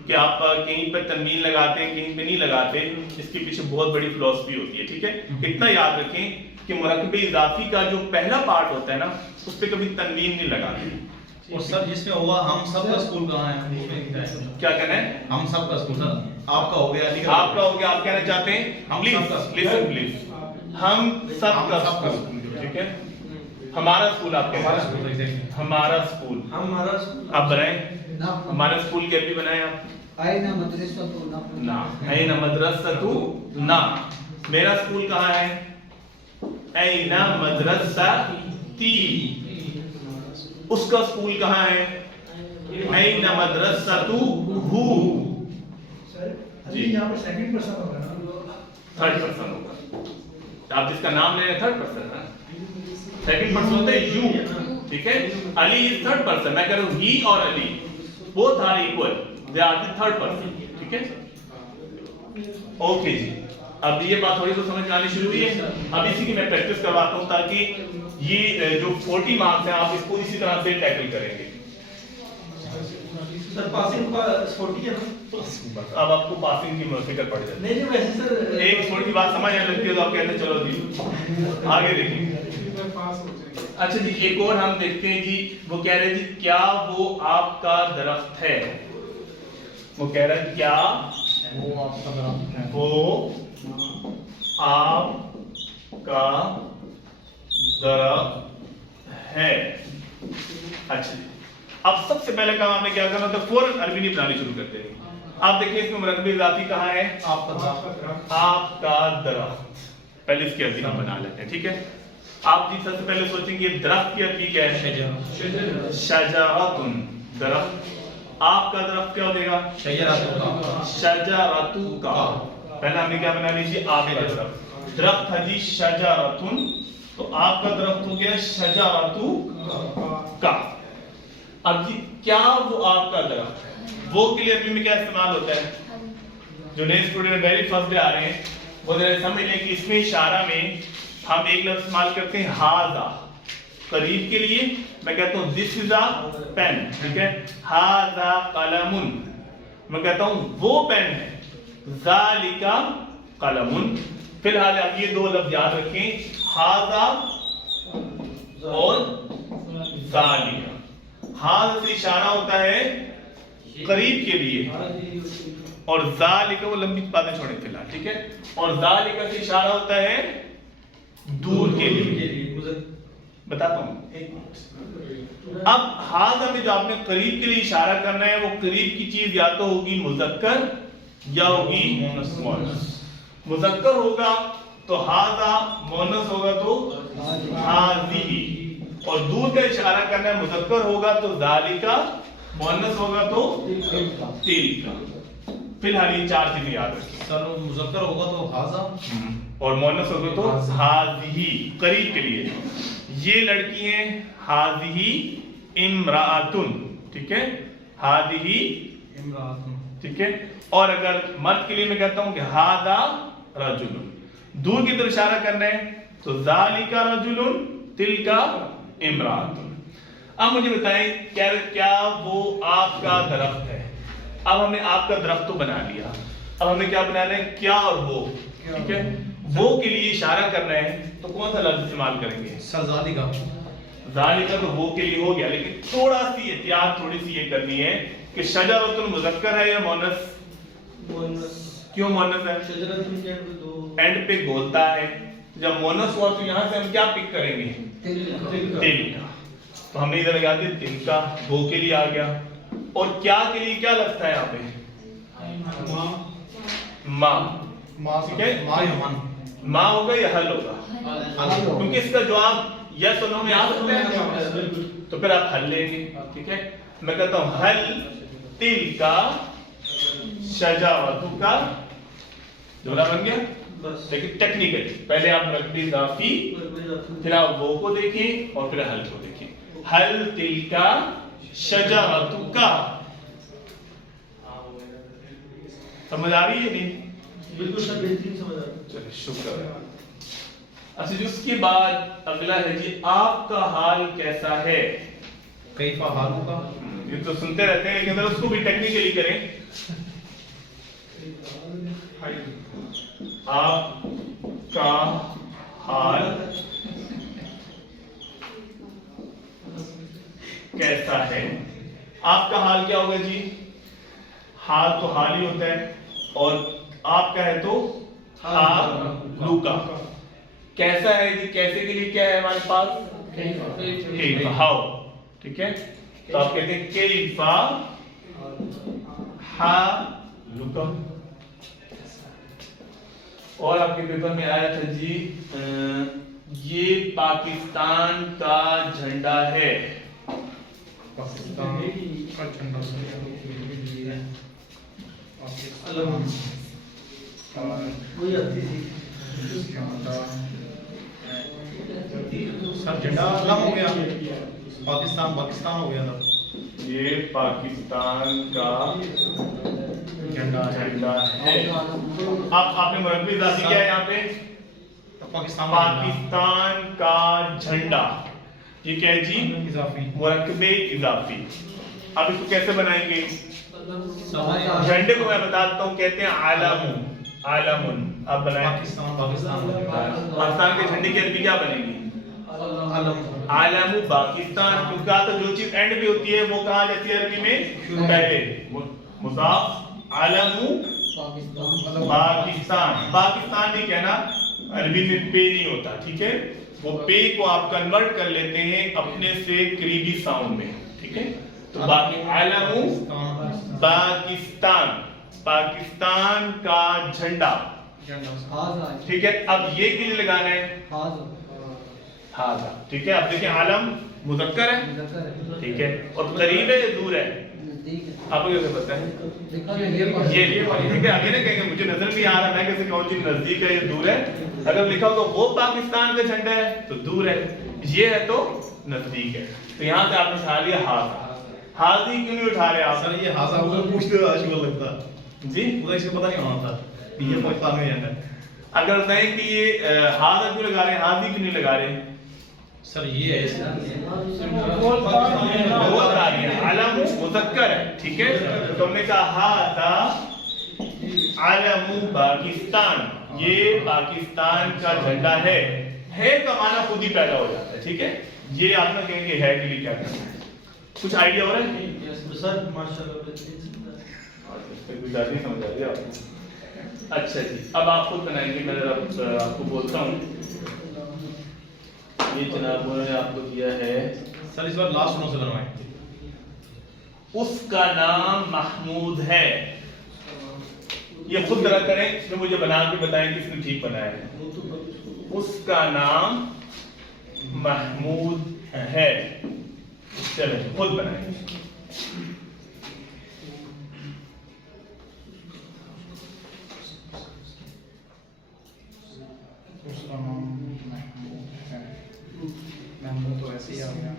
कि आप कहीं पर तनवीन लगाते हैं कहीं पे नहीं लगाते, इसके पीछे बहुत बड़ी फिलॉसफी होती है, ठीक है। इतना याद रखें कि मुरक्कब इजाफी का जो पहला पार्ट होता है ना उस पे कभी तनवीन नहीं लगाते। और सर जिसमें हुआ हम सब का स्कूल कहाँ है? उसमें क्या है? क्या कहना है? हम सब का स्कूल सर आपका हो गया अली का आपका हो गया, आप कहना चाहते हैं हम प्लीज सब का स्कूल। लिसन प्लीज, हम सब का स्कूल, ठीक है। हमारा स्कूल आप कह रहे हैं, एग्जैक्टली हमारा स्कूल हमारा स्कूल आप बनाएं, ना हमारा स्कूल के भी बनाएं आप आए ना मदरसा तो ना, ऐना मदरसतु ना, मेरा स्कूल कहाँ है? ऐना मदरसती, उसका स्कूल कहाँ है? ऐना मदरसतु हु। जी यहाँ पर सेकंड पर्सन होगा ना, थर्ड पर्सन होगा, आप जिसका नाम ले रहे हैं थर्ड पर्सन ना, सेकंड पर्सन होता है यू, ठीक है। अली इज थर्ड पर्सन, मैं कह रहा हूँ ही और Ali both are equal, they are the third person, ठीक है। ओके जी, अब ये बात थोड़ी तो समझ में आनी शुरू हुई है। अब इसी की मैं प्रैक्टिस करवाता हूँ ताकि ये जो 40 मार्क्स हैं आप इसको इसी तरह से टैकल करेंगे। सर पासिंग का 40 है ना। अब आपको पासिंग की फिक्र पड़ जाती नहीं नहीं वैसे सर है, एक थोड़ी सी बात समझ आने लगती है तो आप कहते हैं चलो जी आगे देखिए। पास हो जाएंगे। अच्छा जी एक और हम देखते हैं जी, वो कह रहे हैं जी क्या वो आपका दरख्त है? वो कह रहा है क्या वो आपका दरख्त है? वो आपका दरख्त है। अच्छा जी, अब सबसे पहले काम आपने क्या करना था, फौरन अरबी नहीं बनानी शुरू करते हैं। आप देखिए इसमें मुरक्कब इजाफी कहाँ है? आपका दरख्त। आपका दरख्त, पहले इसकी अरबी हम बना लेते हैं, ठीक है। आप जी सबसे पहले सोचेंगे दरख्त की अरबी क्या है? शजरतुन, दरख्त। आपका दरख्त क्या हो जाएगा? शजरतु का। पहले हमने क्या बना लीजिए आपका दरख्त, दरख्त है जी शजरतुन, तो आपका दरख्त हो गया शजरतु का। अब जी क्या वो आपका दरख्त है, वो के लिए अरबी में क्या इस्तेमाल होता है? जो नए स्टूडेंट वेरी फर्स्ट डे आ रहे हैं वो जरा समझ लें कि इसमें इशारा में हम एक लफ्ज इस्तेमाल करते हैं हाजा, करीब के लिए मैं कहता हूं दिस इज अ पेन, ठीक है। हाजा कलमुन, मैं कहता हूं वो पेन है। ज़ालिका कलमुन, फिलहाल आप ये दो लफ्ज याद रखें, हाजा और ज़ालिका। हाज से इशारा होता है करीब के लिए, और ज़ालिका वो लंबी बातें छोड़े फिलहाल, ठीक है। और ज़ालिका से इशारा होता है दूर के लिए। बताता हूं। अब हाजा में जो आपने करीब के लिए इशारा करना है वो करीब की चीज या तो होगी मुज़क्कर या होगी मुअन्नस। मुज़क्कर होगा तो हाजा, मुअन्नस होगा तो हाज़िही, और दूर का इशारा करना है मुज़क्कर होगा तो ज़ालिका, मुअन्नस होगा तो तिलका। फिलहाल ये चार चीजें याद रखिए। सर मुज़क्कर होगा तो हाजा और मुअन्नस होगा तो हाज़िही, करीब के लिए। ये लड़की हैं हाज़िही इम्राअतुन, ठीक है, हाज़िही इमरातुन, ठीक है। और अगर मर्द के लिए मैं कहता हूं कि हादा रजुलुन, दूर की तरफ इशारा करना है तो ज़ालिका रजुलुन तिलका इम्राअतुन। अब मुझे बताएं क्या वो आपका दरख्त है? اب ہم نے آپ کا درخت تو بنا لیا، اب ہمیں کیا بنانا ہے؟ کیا اور وہ، ٹھیک ہے؟ وہ کے لیے اشارہ کرنا ہے تو کون سا لفظ استعمال کریں گے؟ ذالکا ذالکا تو وہ کے لیے ہو گیا، لیکن تھوڑا سی احتیاط تھوڑی سی یہ کرنی ہے کہ شجرۃ مذکر ہے یا مؤنث؟ کیوں مؤنث ہے؟ اینڈ پہ بولتا ہے، جب مؤنث ہوا تو یہاں سے ہم کیا پک کریں گے؟ دل کا، تو ہم نے ادھر لگا دیا دل کا، وہ کے لیے آ گیا، اور کیا کے لیے کیا لگتا ہے یہاں پہ؟ ماں، ٹھیک ہے؟ ماں ہوگا یا حل ہوگا؟ کیونکہ اس کا جواب یس اور نو میں آ سکتا ہے، تو پھر آپ حل لیں گے، ٹھیک ہے؟ میں کہتا ہوں حل تل کا شجاعت کا، جملہ بن گیا؟ لیکن ٹیکنیکلی پہلے آپ نقطہ اضافی، پھر آپ وہ کو دیکھیں اور پھر حل کو دیکھیں۔ حل تل کا شجاعت کا، سمجھ آ رہی ہے نہیں؟ بالکل سر، بہترین سمجھ آ رہی ہے۔ چلیے شکر ہے۔ اچھا جی، اس کے بعد اگلا ہے جی آپ کا حال کیسا ہے؟ کیفا حالکا، یہ تو سنتے رہتے ہیں لیکن اس کو بھی ٹیکنیکلی کریں۔ آپ کا حال کیسا ہے؟ آپ کا حال کیا ہوگا جی؟ حال تو حال ہی ہوتا ہے، اور آپ کا ہے تو حالو کا۔ کیسا ہے جی؟ کیسے کے لیے کیا ہے ہمارے پاس؟ کیفا، ہاؤ، ٹھیک ہے؟ تو آپ کہتے ہیں کیفا حالک۔ اور آپ کے پیپر میں آیا تھا جی یہ پاکستان کا جھنڈا ہے۔ پاکستان کا جھنڈا وہی آتی تھی سر، جھنڈا علم ہو گیا، پاکستان پاکستان ہو گیا تھا۔ یہ پاکستان کا جھنڈا ہے۔ اب آپ نے مرکب اضافی کیا ہے یہاں پہ؟ پاکستان کا جھنڈا، یہ کیا ہے جی؟ اضافی مرکب اضافی۔ اب اس کو کیسے بنائیں گے؟ جھنڈے کو میں بتاتا ہوں، کہتے ہیں عالم، عالم، آپ بنائیں۔ پاکستان پاکستان کے جھنڈے کی عربی کیا بنے گی؟ علم، عالم پاکستان، کیونکہ تو جو چیز اینڈ پہ ہوتی ہے وہ کہاں جاتی ہے عربی میں؟ پہلے مضاف، عالم پاکستان۔ پاکستان نہیں کہنا، عربی میں پے نہیں ہوتا، ٹھیک ہے؟ وہ پے کو آپ کنورٹ کر لیتے ہیں اپنے سے قریبی ساؤنڈ میں، ٹھیک ہے؟ تو باقی عالم پاکستان، پاکستان کا جھنڈا، ٹھیک ہے؟ اب یہ کے لیے لگانا ہے ہاضا، ٹھیک ہے؟ اب دیکھیں عالم مذکر ہے، ٹھیک ہے؟ اور قریب ہے یا دور ہے؟ آپ کو کیسے پتہ ہے؟ یہ ٹھیک ہے، آگے نہ کہیں گے مجھے نظر نہیں آ رہا، میں کیسے کہوں چیز نزدیک ہے یا دور ہے؟ اگر لکھا ہوگا وہ پاکستان کا جھنڈا ہے تو دور ہے، یہ ہے تو نزدیک ہے۔ تو یہاں سے آپ نے اٹھا لیا ہاضا۔ حاضی کیوں نہیں اٹھا رہے آپ؟ سر یہ حاضا ہوگا پوچھتے آج کو لگتا جی مجھے اس کو پتہ نہیں ہونا تھا یہ پاکستان میں جانا ہے۔ اگر بتائیں کہ یہ ہاضا کیوں لگا رہے ہیں، حاضی کیوں نہیں لگا رہے؟ سر یہ ہے وہ بتا رہی ہے، علم مذکر ہے، ٹھیک ہے؟ تو ہم نے کہا ہاضا علم پاکستان، یہ پاکستان کا جھنڈا ہے۔ ہے کا معنی خود ہی پیدا ہو جاتا ہے، ٹھیک ہے؟ یہ آپ نہ کہیں گے ہے کے لیے کیا کرنا ہے، کچھ آئیڈیا ہو رہا ہے؟ سر ماشاءاللہ سمجھ آ رہی ہے آپ کو؟ اچھا جی، اب آپ خود بنائیں گے، میں ذرا آپ کو بولتا ہوں۔ یہ جناب انہوں نے آپ کو دیا ہے، سر اس بار لاسٹ نو سے بنوائیں۔ اس کا نام محمود ہے۔ یہ خود ذرا کریں، اس میں مجھے بنا کے بتائیں کس نے ٹھیک بنایا ہے۔ اس کا نام محمود ہے، چلیں خود بنائیں۔ اس کا نام محمود ہے، محمود تو ایسے ہی آ گیا۔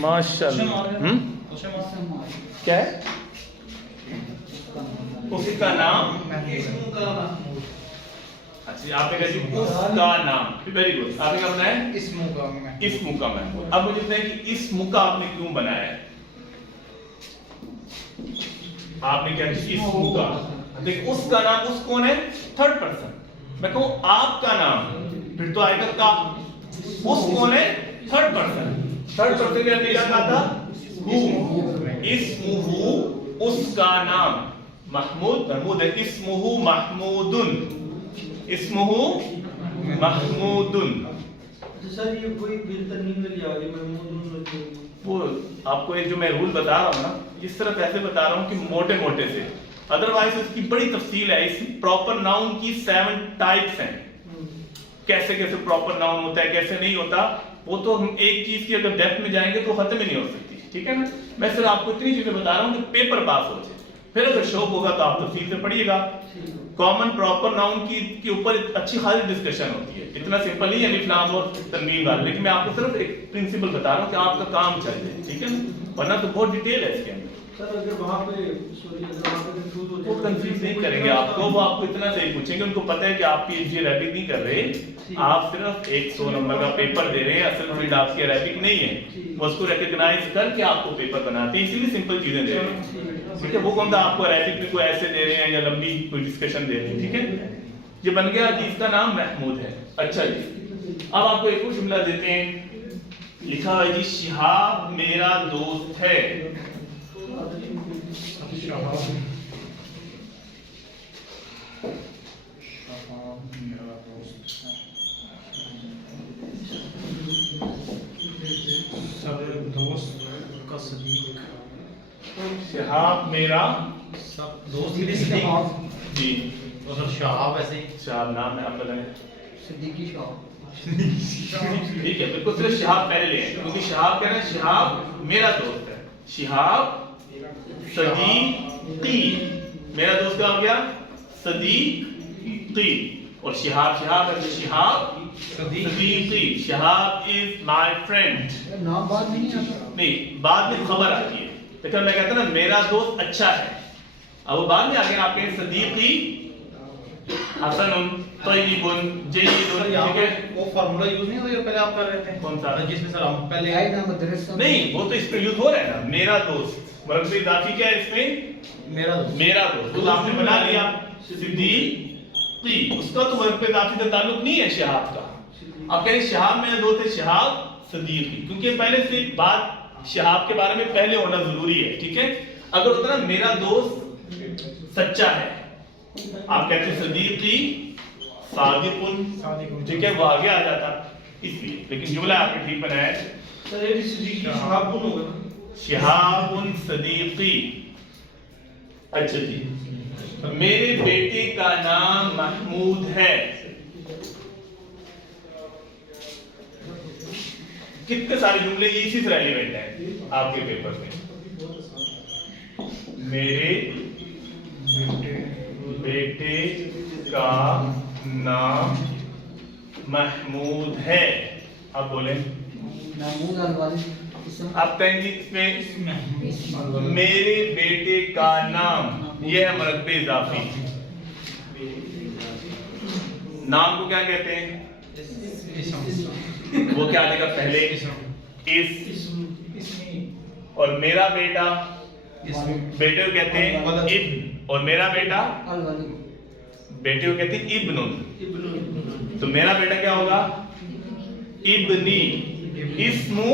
ماشاءاللہ، کیا ہے؟ اس کا نام، اچھا آپ نے کہا جی اس کا نام، ویری گڈ، آپ نے کیا بنایا ہے؟ اسم کا محمود۔ اب مجھے بتائیں کہ اسم کا آپ نے کیوں بنایا ہے؟ आपने क्या किया इसमु का, देखिए उसका नाम उस कौन है थर्ड पर्सन, मैं कहूं आपका नाम फिर तो आएगा का, उस कौन है थर्ड पर्सन के अंदर क्या कहा था हु, इसमुहु उसका नाम, महमूद महमूद है, इसमुहु महमूदुन, इसमुहु महमूदुन। तो सर ये कोई बिल तनवीन वाली आ गई महमूद, वो आपको एक जो मैं रूल बता रहा हूँ ना, इस तरफ ऐसे बता रहा हूँ कि मोटे मोटे से, अदरवाइज इसकी बड़ी तफसील है। इस प्रॉपर नाउन की 7 टाइप्स हैं, कैसे कैसे प्रॉपर नाउन होता है कैसे नहीं होता, वो तो हम एक चीज की अगर डेप्थ में जाएंगे तो खत्म ही नहीं हो सकती, ठीक है ना। मैं सिर्फ आपको इतनी चीजें बता रहा हूँ कि पेपर पास हो जाए, फिर अगर शौक होगा तो आप तफसील से पढ़िएगा। कॉमन प्रॉपर नाउन के ऊपर अच्छी खासी डिस्कशन होती है, इतना सिंपल नहीं है अलिफ लाम और तनवीन वाला, लेकिन मैं आपको सिर्फ एक प्रिंसिपल बता रहा हूँ कि आपका काम चल जाए, ठीक है ना, वरना तो बहुत डिटेल है इसके अंदर। सर अगर वहाँ पे सॉरी अगर वहाँ पे कंफ्यूज हो वो कंफ्यूज नहीं करेंगे आपको, वो आपको इतना सही पूछेंगे, उनको पता है कि आप पीएचडी अरेबिक नहीं कर रहे, आप सिर्फ 100 नंबर का पेपर दे रहे हैं, असल फील्ड आपकी अरेबिक नहीं है, वो उसको रिकॉग्नाइज करके आपको पेपर बनाते हैं, इसीलिए सिंपल चीजें दे रहे हैं, ठीक है। वो कौन सा आपको अरेबिक में कोई ऐसे दे रहे हैं या लंबी कोई डिस्कशन दे रहे हैं, ठीक है। ये बन गया कि इसका नाम महमूद है। अच्छा जी, अब आपको एक और जुमला देते हैं, लिखा हुआ है जी शिहाब मेरा दोस्त है, दोस्त का सदीक, शिहाब मेरा सब दोस्त के लिए सदीक जी, तो सर शहाब ऐसे ही शिहाब नाम है, आप बताएं। सिद्दीकी शाह, ठीक है, बिल्कुल सिर्फ शिहाब पहले ले, क्योंकि शिहाब क्या है, शिहाब मेरा दोस्त है, शिहाब सदीकी, मेरा दोस्त का हो गया सदीकी, और शिहाब शिहाब है, Shihab Siddiqui, Shihab is my friend. नाम बाद में नहीं आता, नहीं, बाद में खबर आती है, लेकिन मैं कहता ना मेरा दोस्त अच्छा है, अब वो बाद में आगे आप कहें सदीकी हसनुन तय्यिबुन जय्यिदुन, ठीक है। वो फार्मूला यूज नहीं होता जो पहले आप कर रहे थे, कौन सा? जिसमें सर हम पहले आई ना मदरसा नहीं, वो तो इस पे यूज हो रहा है ना, मेरा दोस्त मरकब इजाफी क्या है इसमें, मेरा दोस्त, मेरा दोस्त, तो आपने बना लिया सिद्दीकी, उसका तो मरकब इजाफी से ताल्लुक नहीं है शिहाब का। आप कह रहे हैं शिहाब मेरा दोस्त है, शिहाब सदीकी, क्योंकि पहले से बात शिहाब के बारे में पहले होना जरूरी है, ठीक है। अगर होता ना मेरा दोस्त सच्चा है, आप कहते हैं सदीकी सादिकुन, ठीक है, वो आगे आ जाता इसलिए, लेकिन जुमला आपने ठीक बनाया है, सर ये सिद्दीकी शहाब कौन होगा, शिहाबुन सदीकी। अच्छा जी, मेरे बेटे का नाम महमूद है, कितने सारे जुमले इसी से रेलिवेंट हैं आपके पेपर में। मेरे बेटे का नाम महमूद है, आप बोले महमूद अल-वालिद इसम, आप कहेंगे इसमें मेरे बेटे का नाम, यह है मरकब इजाफी, नाम को क्या कहते हैं, वो क्या देगा पहले इस, और मेरा बेटा बेटे को कहते हैं इब्न, और मेरा बेटा अल-वालिद, बेटे को कहते हैं इब्नुन, तो मेरा बेटा क्या होगा इब्नी, इस्मु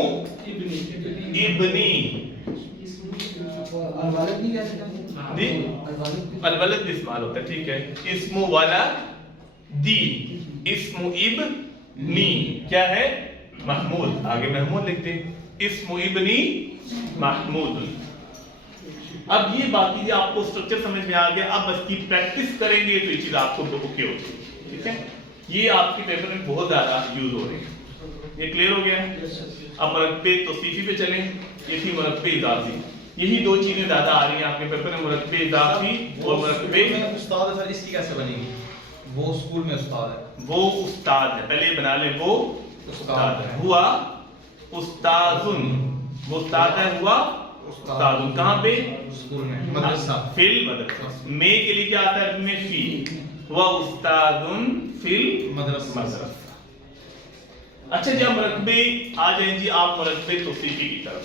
इब्नी, अल-वालिद नहीं कह सकता जी अल-वालिद, अलवलद इस्तेमाल होता है, ठीक है। इस्मु वाला दी, इस्मु इब्नी क्या है महमूद, आगे महमूद लिखते हैं, इस्मु इब्नी महमूद। अब ये बाकी आपको स्ट्रक्चर समझ में आ गया, अब बस की प्रैक्टिस करेंगे तो ये चीज आपको ओके होगी, ठीक है। ये आपके पेपर में बहुत ज्यादा यूज हो रही है, ये क्लियर हो गया है। अब मरकबे तौसीफी पे चलें, ये थी मरकबे इजाफी, यही दो चीजें ज्यादा आ रही हैं आपके पेपर में, मरकबे इजाफी और मरकबे। में उस्ताद है सर, इसकी कैसे बनेगी, वो स्कूल में उस्ताद है, वो उस्ताद है, पहले ये बना ले, वो उस्ताद है, हुआ उस्ताजुन, वो उस्ताद है, हुआ उस्ताजुन, कहाँ पे स्कूल में, मदरसा, फिल मदरसा, में के लिए क्या आता है में फी, हुआ उस्ताजुन फिल मदरसा। अच्छा जी, अब मरकबे आ जाए जी, आप मरकबे तौसीफी की तरफ।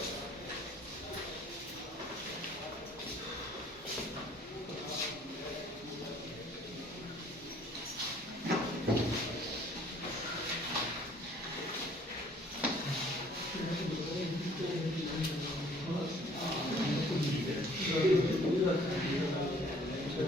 अब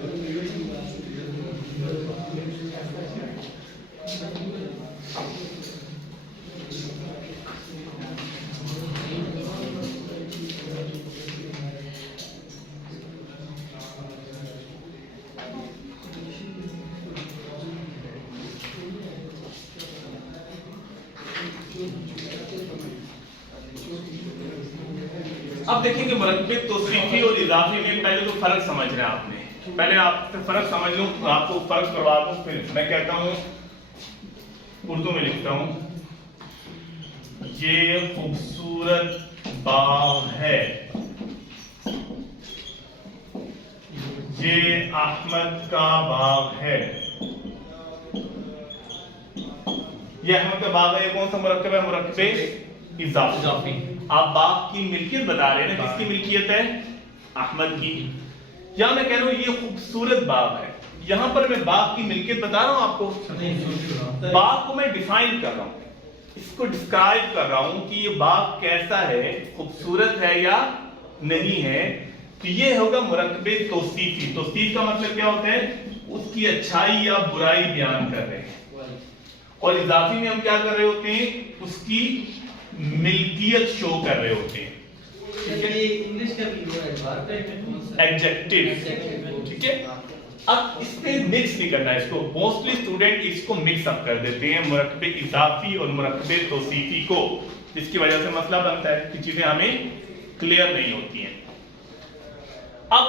देखेंगे मुरक्कबे तौसीफी और इजाफी में पहले तो फर्क समझ रहे हैं आपने, पहले आपसे फर्क समझ लूं, आपको फर्क करवा दूं, फिर मैं कहता हूं, उर्दू में लिखता हूं, ये खूबसूरत बाग है, ये अहमद का बाग है, ये अहमद का बाग है। ये कौन सा मुरक्कब है? मुरक्कबे इजाफी। आप बाग की मिल्कियत बता रहे हैं ना, किसकी मिल्कियत है? अहमद की। या मैं कह रहा हूं ये खूबसूरत बाग है, यहां पर मैं बाग की मिल्कियत बता रहा हूं आपको, बाग को मैं डिफाइन कर रहा हूं, इसको डिस्क्राइब कर रहा हूं कि ये बाग कैसा है, खूबसूरत है या नहीं है। तो ये होगा मुरक्कबे तौसीफी। तौसीफ का मतलब क्या होता है? उसकी अच्छाई या बुराई बयान कर रहे हैं। और इजाफी में हम क्या कर रहे होते हैं? उसकी मिल्कियत शो कर रहे होते हैं। ये इंग्लिश का भी वर्ड है, एडजेक्टिव, ठीक है। अब इसमें मिक्स नहीं करना है इसको, मोस्टली स्टूडेंट इसको मिक्स अप कर देते हैं, मुरक्कबे इजाफी और मुरक्कबे तौसीफी को, जिसकी वजह से मसला बनता है कि चीजें हमें क्लियर नहीं होती हैं। अब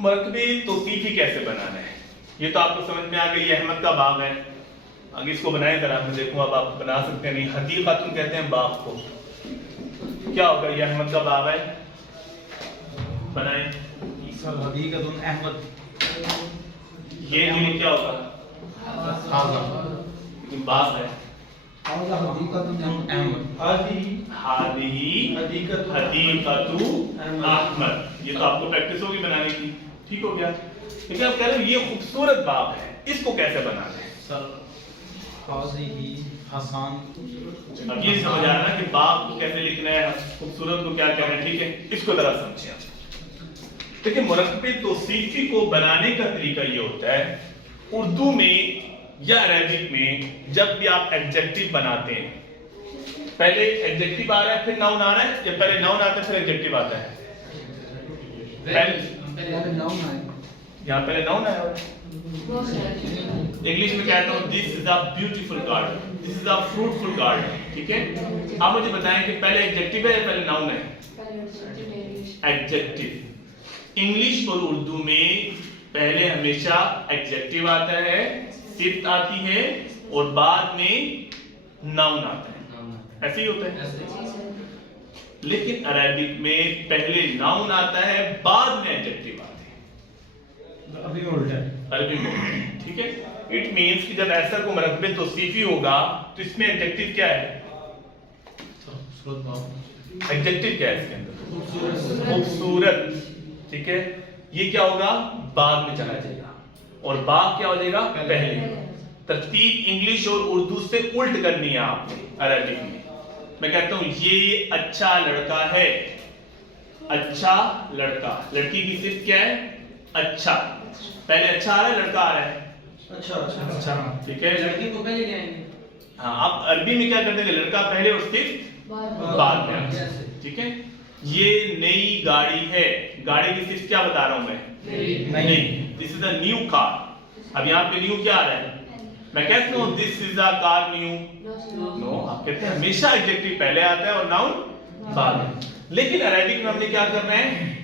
मुरक्कबे तौसीफी कैसे बनाना है ये तो आपको समझ में आ गई। अहमद का बाग है, आगे इसको बनाए जरा, मैं देखूं अब आप बना सकते हैं नहीं। हदीक़तुन कहते हैं बाग को, क्या होगा? ये अहमद का बाग है, बनाए सर हदीक़तुन अहमद, ये नहीं क्या होगा? बाग है, हाज़ा हदीक़तुन अहमद, हादिही हदीक़तु अहमद। ये तो आपको प्रैक्टिस होगी बनाने की, ठीक हो गया। लेकिन आप कह रहे हो ये खूबसूरत बाग है, इसको कैसे बनाना है? सर हाज़िही हसन। अब ये समझ आ रहा है कि बाग को कैसे लिखना है, खूबसूरत को क्या कहना है, ठीक है। इसको जरा समझिए आप। देखिए मुरक्कबे तौसीफी को बनाने का तरीका ये होता है, उर्दू में या अरबिक में जब भी आप एडजेक्टिव बनाते हैं, पहले एडजेक्टिव आ रहा है फिर नाउन आ रहा है, या पहले नाउन आता है फिर एडजेक्टिव आता है? पहले नाउन है, यहाँ पहले नाउन आया हुआ है। इंग्लिश में कहता हूँ this is a beautiful garden, this is a fruitful garden, ठीक है। आप मुझे बताएं कि पहले एडजेक्टिव है या पहले नाउन है? एडजेक्टिव। इंग्लिश और उर्दू में पहले हमेशा एडजेक्टिव आता है, सिफ्त आती है और बाद में नाउन आता है, ऐसे ही होता है। लेकिन अरबिक में पहले नाउन आता है, बाद में एडजेक्टिव आते हैं। अभी में उल्टा है। अरबी में, ठीक है। इट मींस कि जब ऐसा को मुरक्कबे तौसीफी होगा तो इसमें एडजेक्टिव क्या है? एडजेक्टिव क्या है इसके अंदर? खूबसूरत, ठीक है। ये क्या होगा? बाद में चला जाएगा, और बाग क्या हो जाएगा? पहले। तरतीब इंग्लिश और उर्दू से उल्ट करनी है आपने अरबिक में। मैं कहता हूं ये अच्छा लड़का है, अच्छा लड़का, लड़की की सिर्फ क्या है? अच्छा। पहले अच्छा आ रहा है, लड़का आ रहा है? अच्छा, ठीक है। लड़की को पहले ले आएंगे। हाँ, आप अरबी में क्या कर देंगे? लड़का पहले और सिर्फ बाद में, ठीक है। ये नई गाड़ी है, गाड़ी की सिर्फ क्या बता रहा हूं मैं? नहीं, this is a new car. अब यहाँ पे न्यू क्या आ रहा है? मैं कहता हूँ this is a car new, no. आप कहते हैं हमेशा एडजेक्टिव पहले आता है और नाउन बाद में। लेकिन अरबिक में हमने क्या करना है?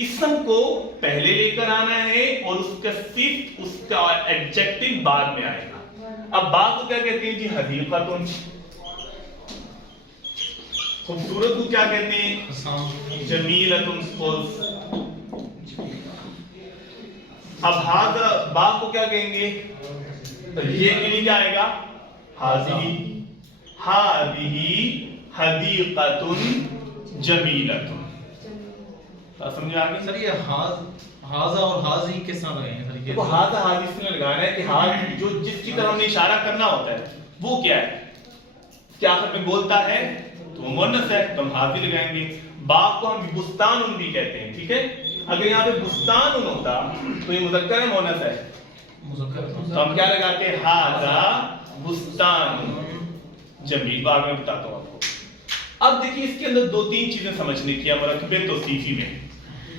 इसम को पहले लेकर आना है और उसका सिर्फ उसका एडजेक्टिव बाद में आएगा। अब बात को क्या कहते हैं जी? हदीक़तुन। खूबसूरत को क्या कहते हैं? जमीलतुन। अब हाज़ा बाग को क्या कहेंगे? तो ये के लिए क्या आएगा? हाज़िही हदीक़तुन जमीलतुन। समझ आ गई? सर ये हाज़ा और हाज़ी किस तरह लगाएंगे सर? देखो हाज़ा हाज़ी इसमें लगाना है कि हाथ जो जिसकी तरफ हमें इशारा करना होता है वो क्या है? क्या आखिर में बोलता है तो वो मुन्नस है, तो हम हाज़ी लगाएंगे। बाग को हम बुस्तान भी कहते हैं, ठीक है। اگر یہاں پہ بستان ہوتا تو یہ مذکر ہے مؤنث ہے؟ تو ہم کیا لگاتے ہیں ھذا بستان جمیل. بعد میں بتاتا ہوں آپ کو. اب دیکھیے اس کے اندر دو تین چیزیں سمجھنے کی ہے مرکب توصیفی میں.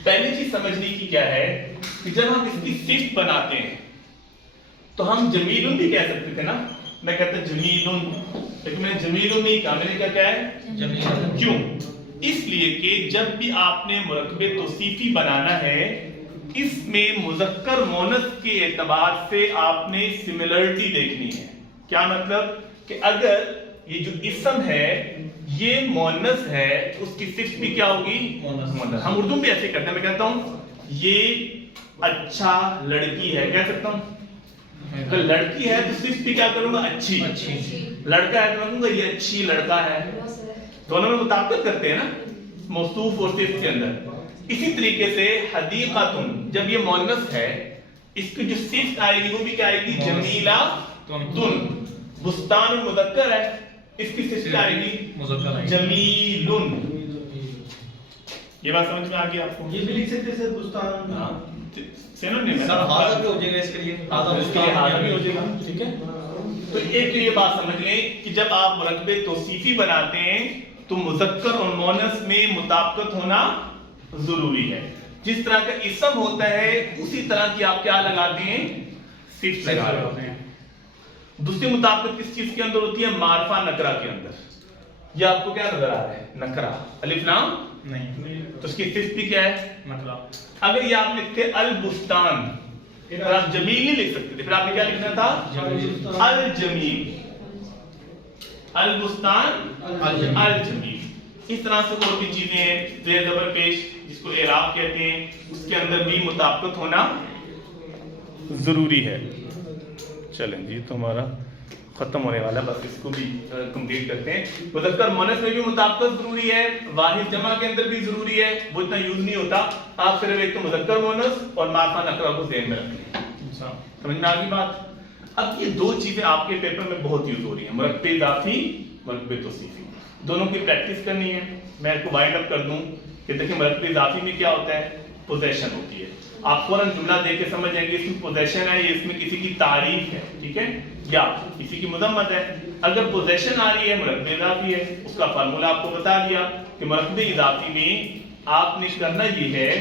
پہلی چیز سمجھنے کی کیا ہے کہ جب ہم اس کی صفت بناتے ہیں تو ہم جمیل بھی کہہ سکتے تھے نا. میں کہتا جمیل، لیکن میں نے جمیل نہیں کہا، میں نے کیا ہے کیوں؟ اس لیے کہ جب بھی آپ نے مرکب توصیفی بنانا ہے اس میں مذکر مؤنث کے اعتبار سے آپ نے سملرٹی دیکھنی ہے. کیا مطلب کہ اگر یہ جو اسم ہے یہ مؤنث ہے اس کی صفت بھی کیا ہوگی مؤنث. ہم اردو بھی ایسے کرتے ہیں. میں کہتا ہوں یہ اچھا لڑکی ہے، کہہ سکتا ہوں. اگر لڑکی ہے تو صفت بھی کیا کروں گا اچھی. لڑکا ہے تو میں کہوں گا یہ اچھی لڑکا ہے. دونوں میں مطابقت کرتے ہیں نا موصوف اور صفت کے اندر. اسی طریقے سے حدیقۃ جب یہ مؤنث ہے اس کی جو صفت آئے گی وہ بھی کیا آئے گی جمیلہ تن. بستان مذکر ہے اس کی صفت آئے گی جمیل. یہ بات سمجھ میں آ گئی آپ کو؟ یہ بھی لکھ سکتے ہیں سر بستان. ہاں سینونیم ہے سر حاضر بھی ہو جائے گا اس کے لیے، اس کے لیے حاضر بھی ہو جائے گا. ٹھیک ہے. تو ایک تو یہ بات سمجھ لیں کہ جب آپ مرکب توصیفی بناتے ہیں تو مذکر اور مؤنث میں مطابقت ہونا ضروری ہے. جس طرح کا اسم ہوتا ہے اسی طرح کی آپ کیا لگاتے ہیں صفت لگا رہے ہوتے ہیں. دوسری مطابقت کس چیز کے اندر ہوتی ہے معرفہ نکرہ کے اندر. یہ آپ کو کیا نظر آ رہا ہے نکرہ الف لام نہیں تو اس کی صفت بھی کیا ہے نکرہ. اگر یہ آپ لکھتے البستان پھر آپ جمیل نہیں لکھ سکتے تھے، پھر آپ نے کیا لکھنا تھا الجمیل. البستان الجمیل. اس طرح سے اور بھی چیزیں ہیں زیر زبر پیش جس کو اعراب کہتے ہیں اس کے اندر بھی مطابقت ہونا ضروری ہے. چلیں جی تو ہمارا ختم ہونے والا ہے، بس اس کو بھی کمپلیٹ کرتے ہیں. مذکر مؤنث میں بھی مطابقت ضروری ہے، واحد جمع کے اندر بھی ضروری ہے. وہ اتنا یوز نہیں ہوتا. آپ صرف ایک تو مذکر مؤنث اور معرفہ نکرہ کو ذہن میں رکھیں. سمجھ میں آ گئی بات؟ اب یہ دو چیزیں آپ کے پیپر میں بہت یوز ہو رہی ہیں مرکب اضافی مرکب توصیفی. دونوں کی پریکٹس کرنی ہے. میں آپ کو وائنڈ اپ کر دوں کہ دیکھیں مرکب اضافی میں کیا ہوتا ہے پوزیشن ہوتی ہے. آپ فوراً جملہ دیکھ کے سمجھ جائیں گے اس میں پوزیشن ہے، یہ اس میں کسی کی تعریف ہے. ٹھیک ہے یا کسی کی مذمت ہے. اگر پوزیشن آ رہی ہے مرکب اضافی ہے. اس کا فارمولہ آپ کو بتا دیا کہ مرکب اضافی میں آپ نے کرنا یہ ہے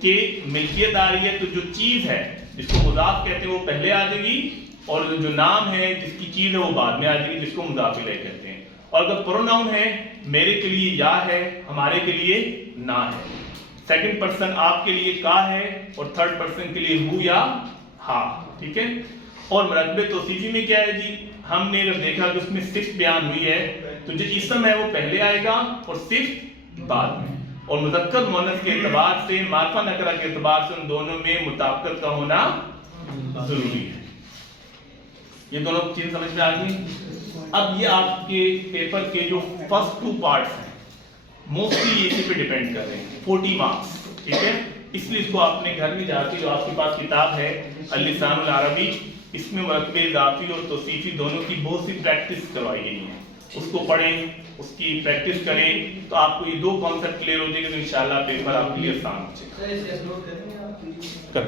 کہ ملکیت آ رہی ہے تو جو چیز ہے جس کو مضاف کہتے ہیں وہ پہلے آ جائے گی اور جو نام ہے جس کی چیز ہے وہ بعد میں آ جائے گی جس کو مضاف الیہ کہتے ہیں. اور اگر پروناؤن ہے میرے کے لیے یا ہے ہمارے کے لیے نہ ہے. سیکنڈ پرسن آپ کے لیے کا ہے اور تھرڈ پرسن کے لیے ہو یا ہا. ٹھیک ہے. اور مرکب توصیفی میں کیا ہے جی ہم نے جب دیکھا کہ اس میں صفت بیان ہوئی ہے تو جو اسم ہے وہ پہلے آئے گا اور صفت بعد میں. اور مذکر مؤنث کے اعتبار سے معرفہ نکرہ کے اعتبار سے ان دونوں میں مطابقت کا ہونا ضروری ہے. یہ دونوں چیزیں سمجھ میں آ گئی. اب یہ آپ کے پیپر کے جو فرسٹ 2 پارٹس ہیں موسٹلی اسی پہ ڈیپینڈ کر رہے ہیں 40 مارکس. ٹھیک ہے. اس لیے اس کو آپ نے گھر میں جا کے جو آپ کے پاس کتاب ہے اللسان العربی اس میں مرکب اضافی اور توصیفی دونوں کی بہت سی پریکٹس کروائی گئی ہیں. اس کو پڑھیں اس کی پریکٹس کریں تو آپ کو یہ 2 کانسیپٹ کلیئر ہو جائے گا تو انشاءاللہ پیپر آپ کے لیے آسان ہو جائے گا. کر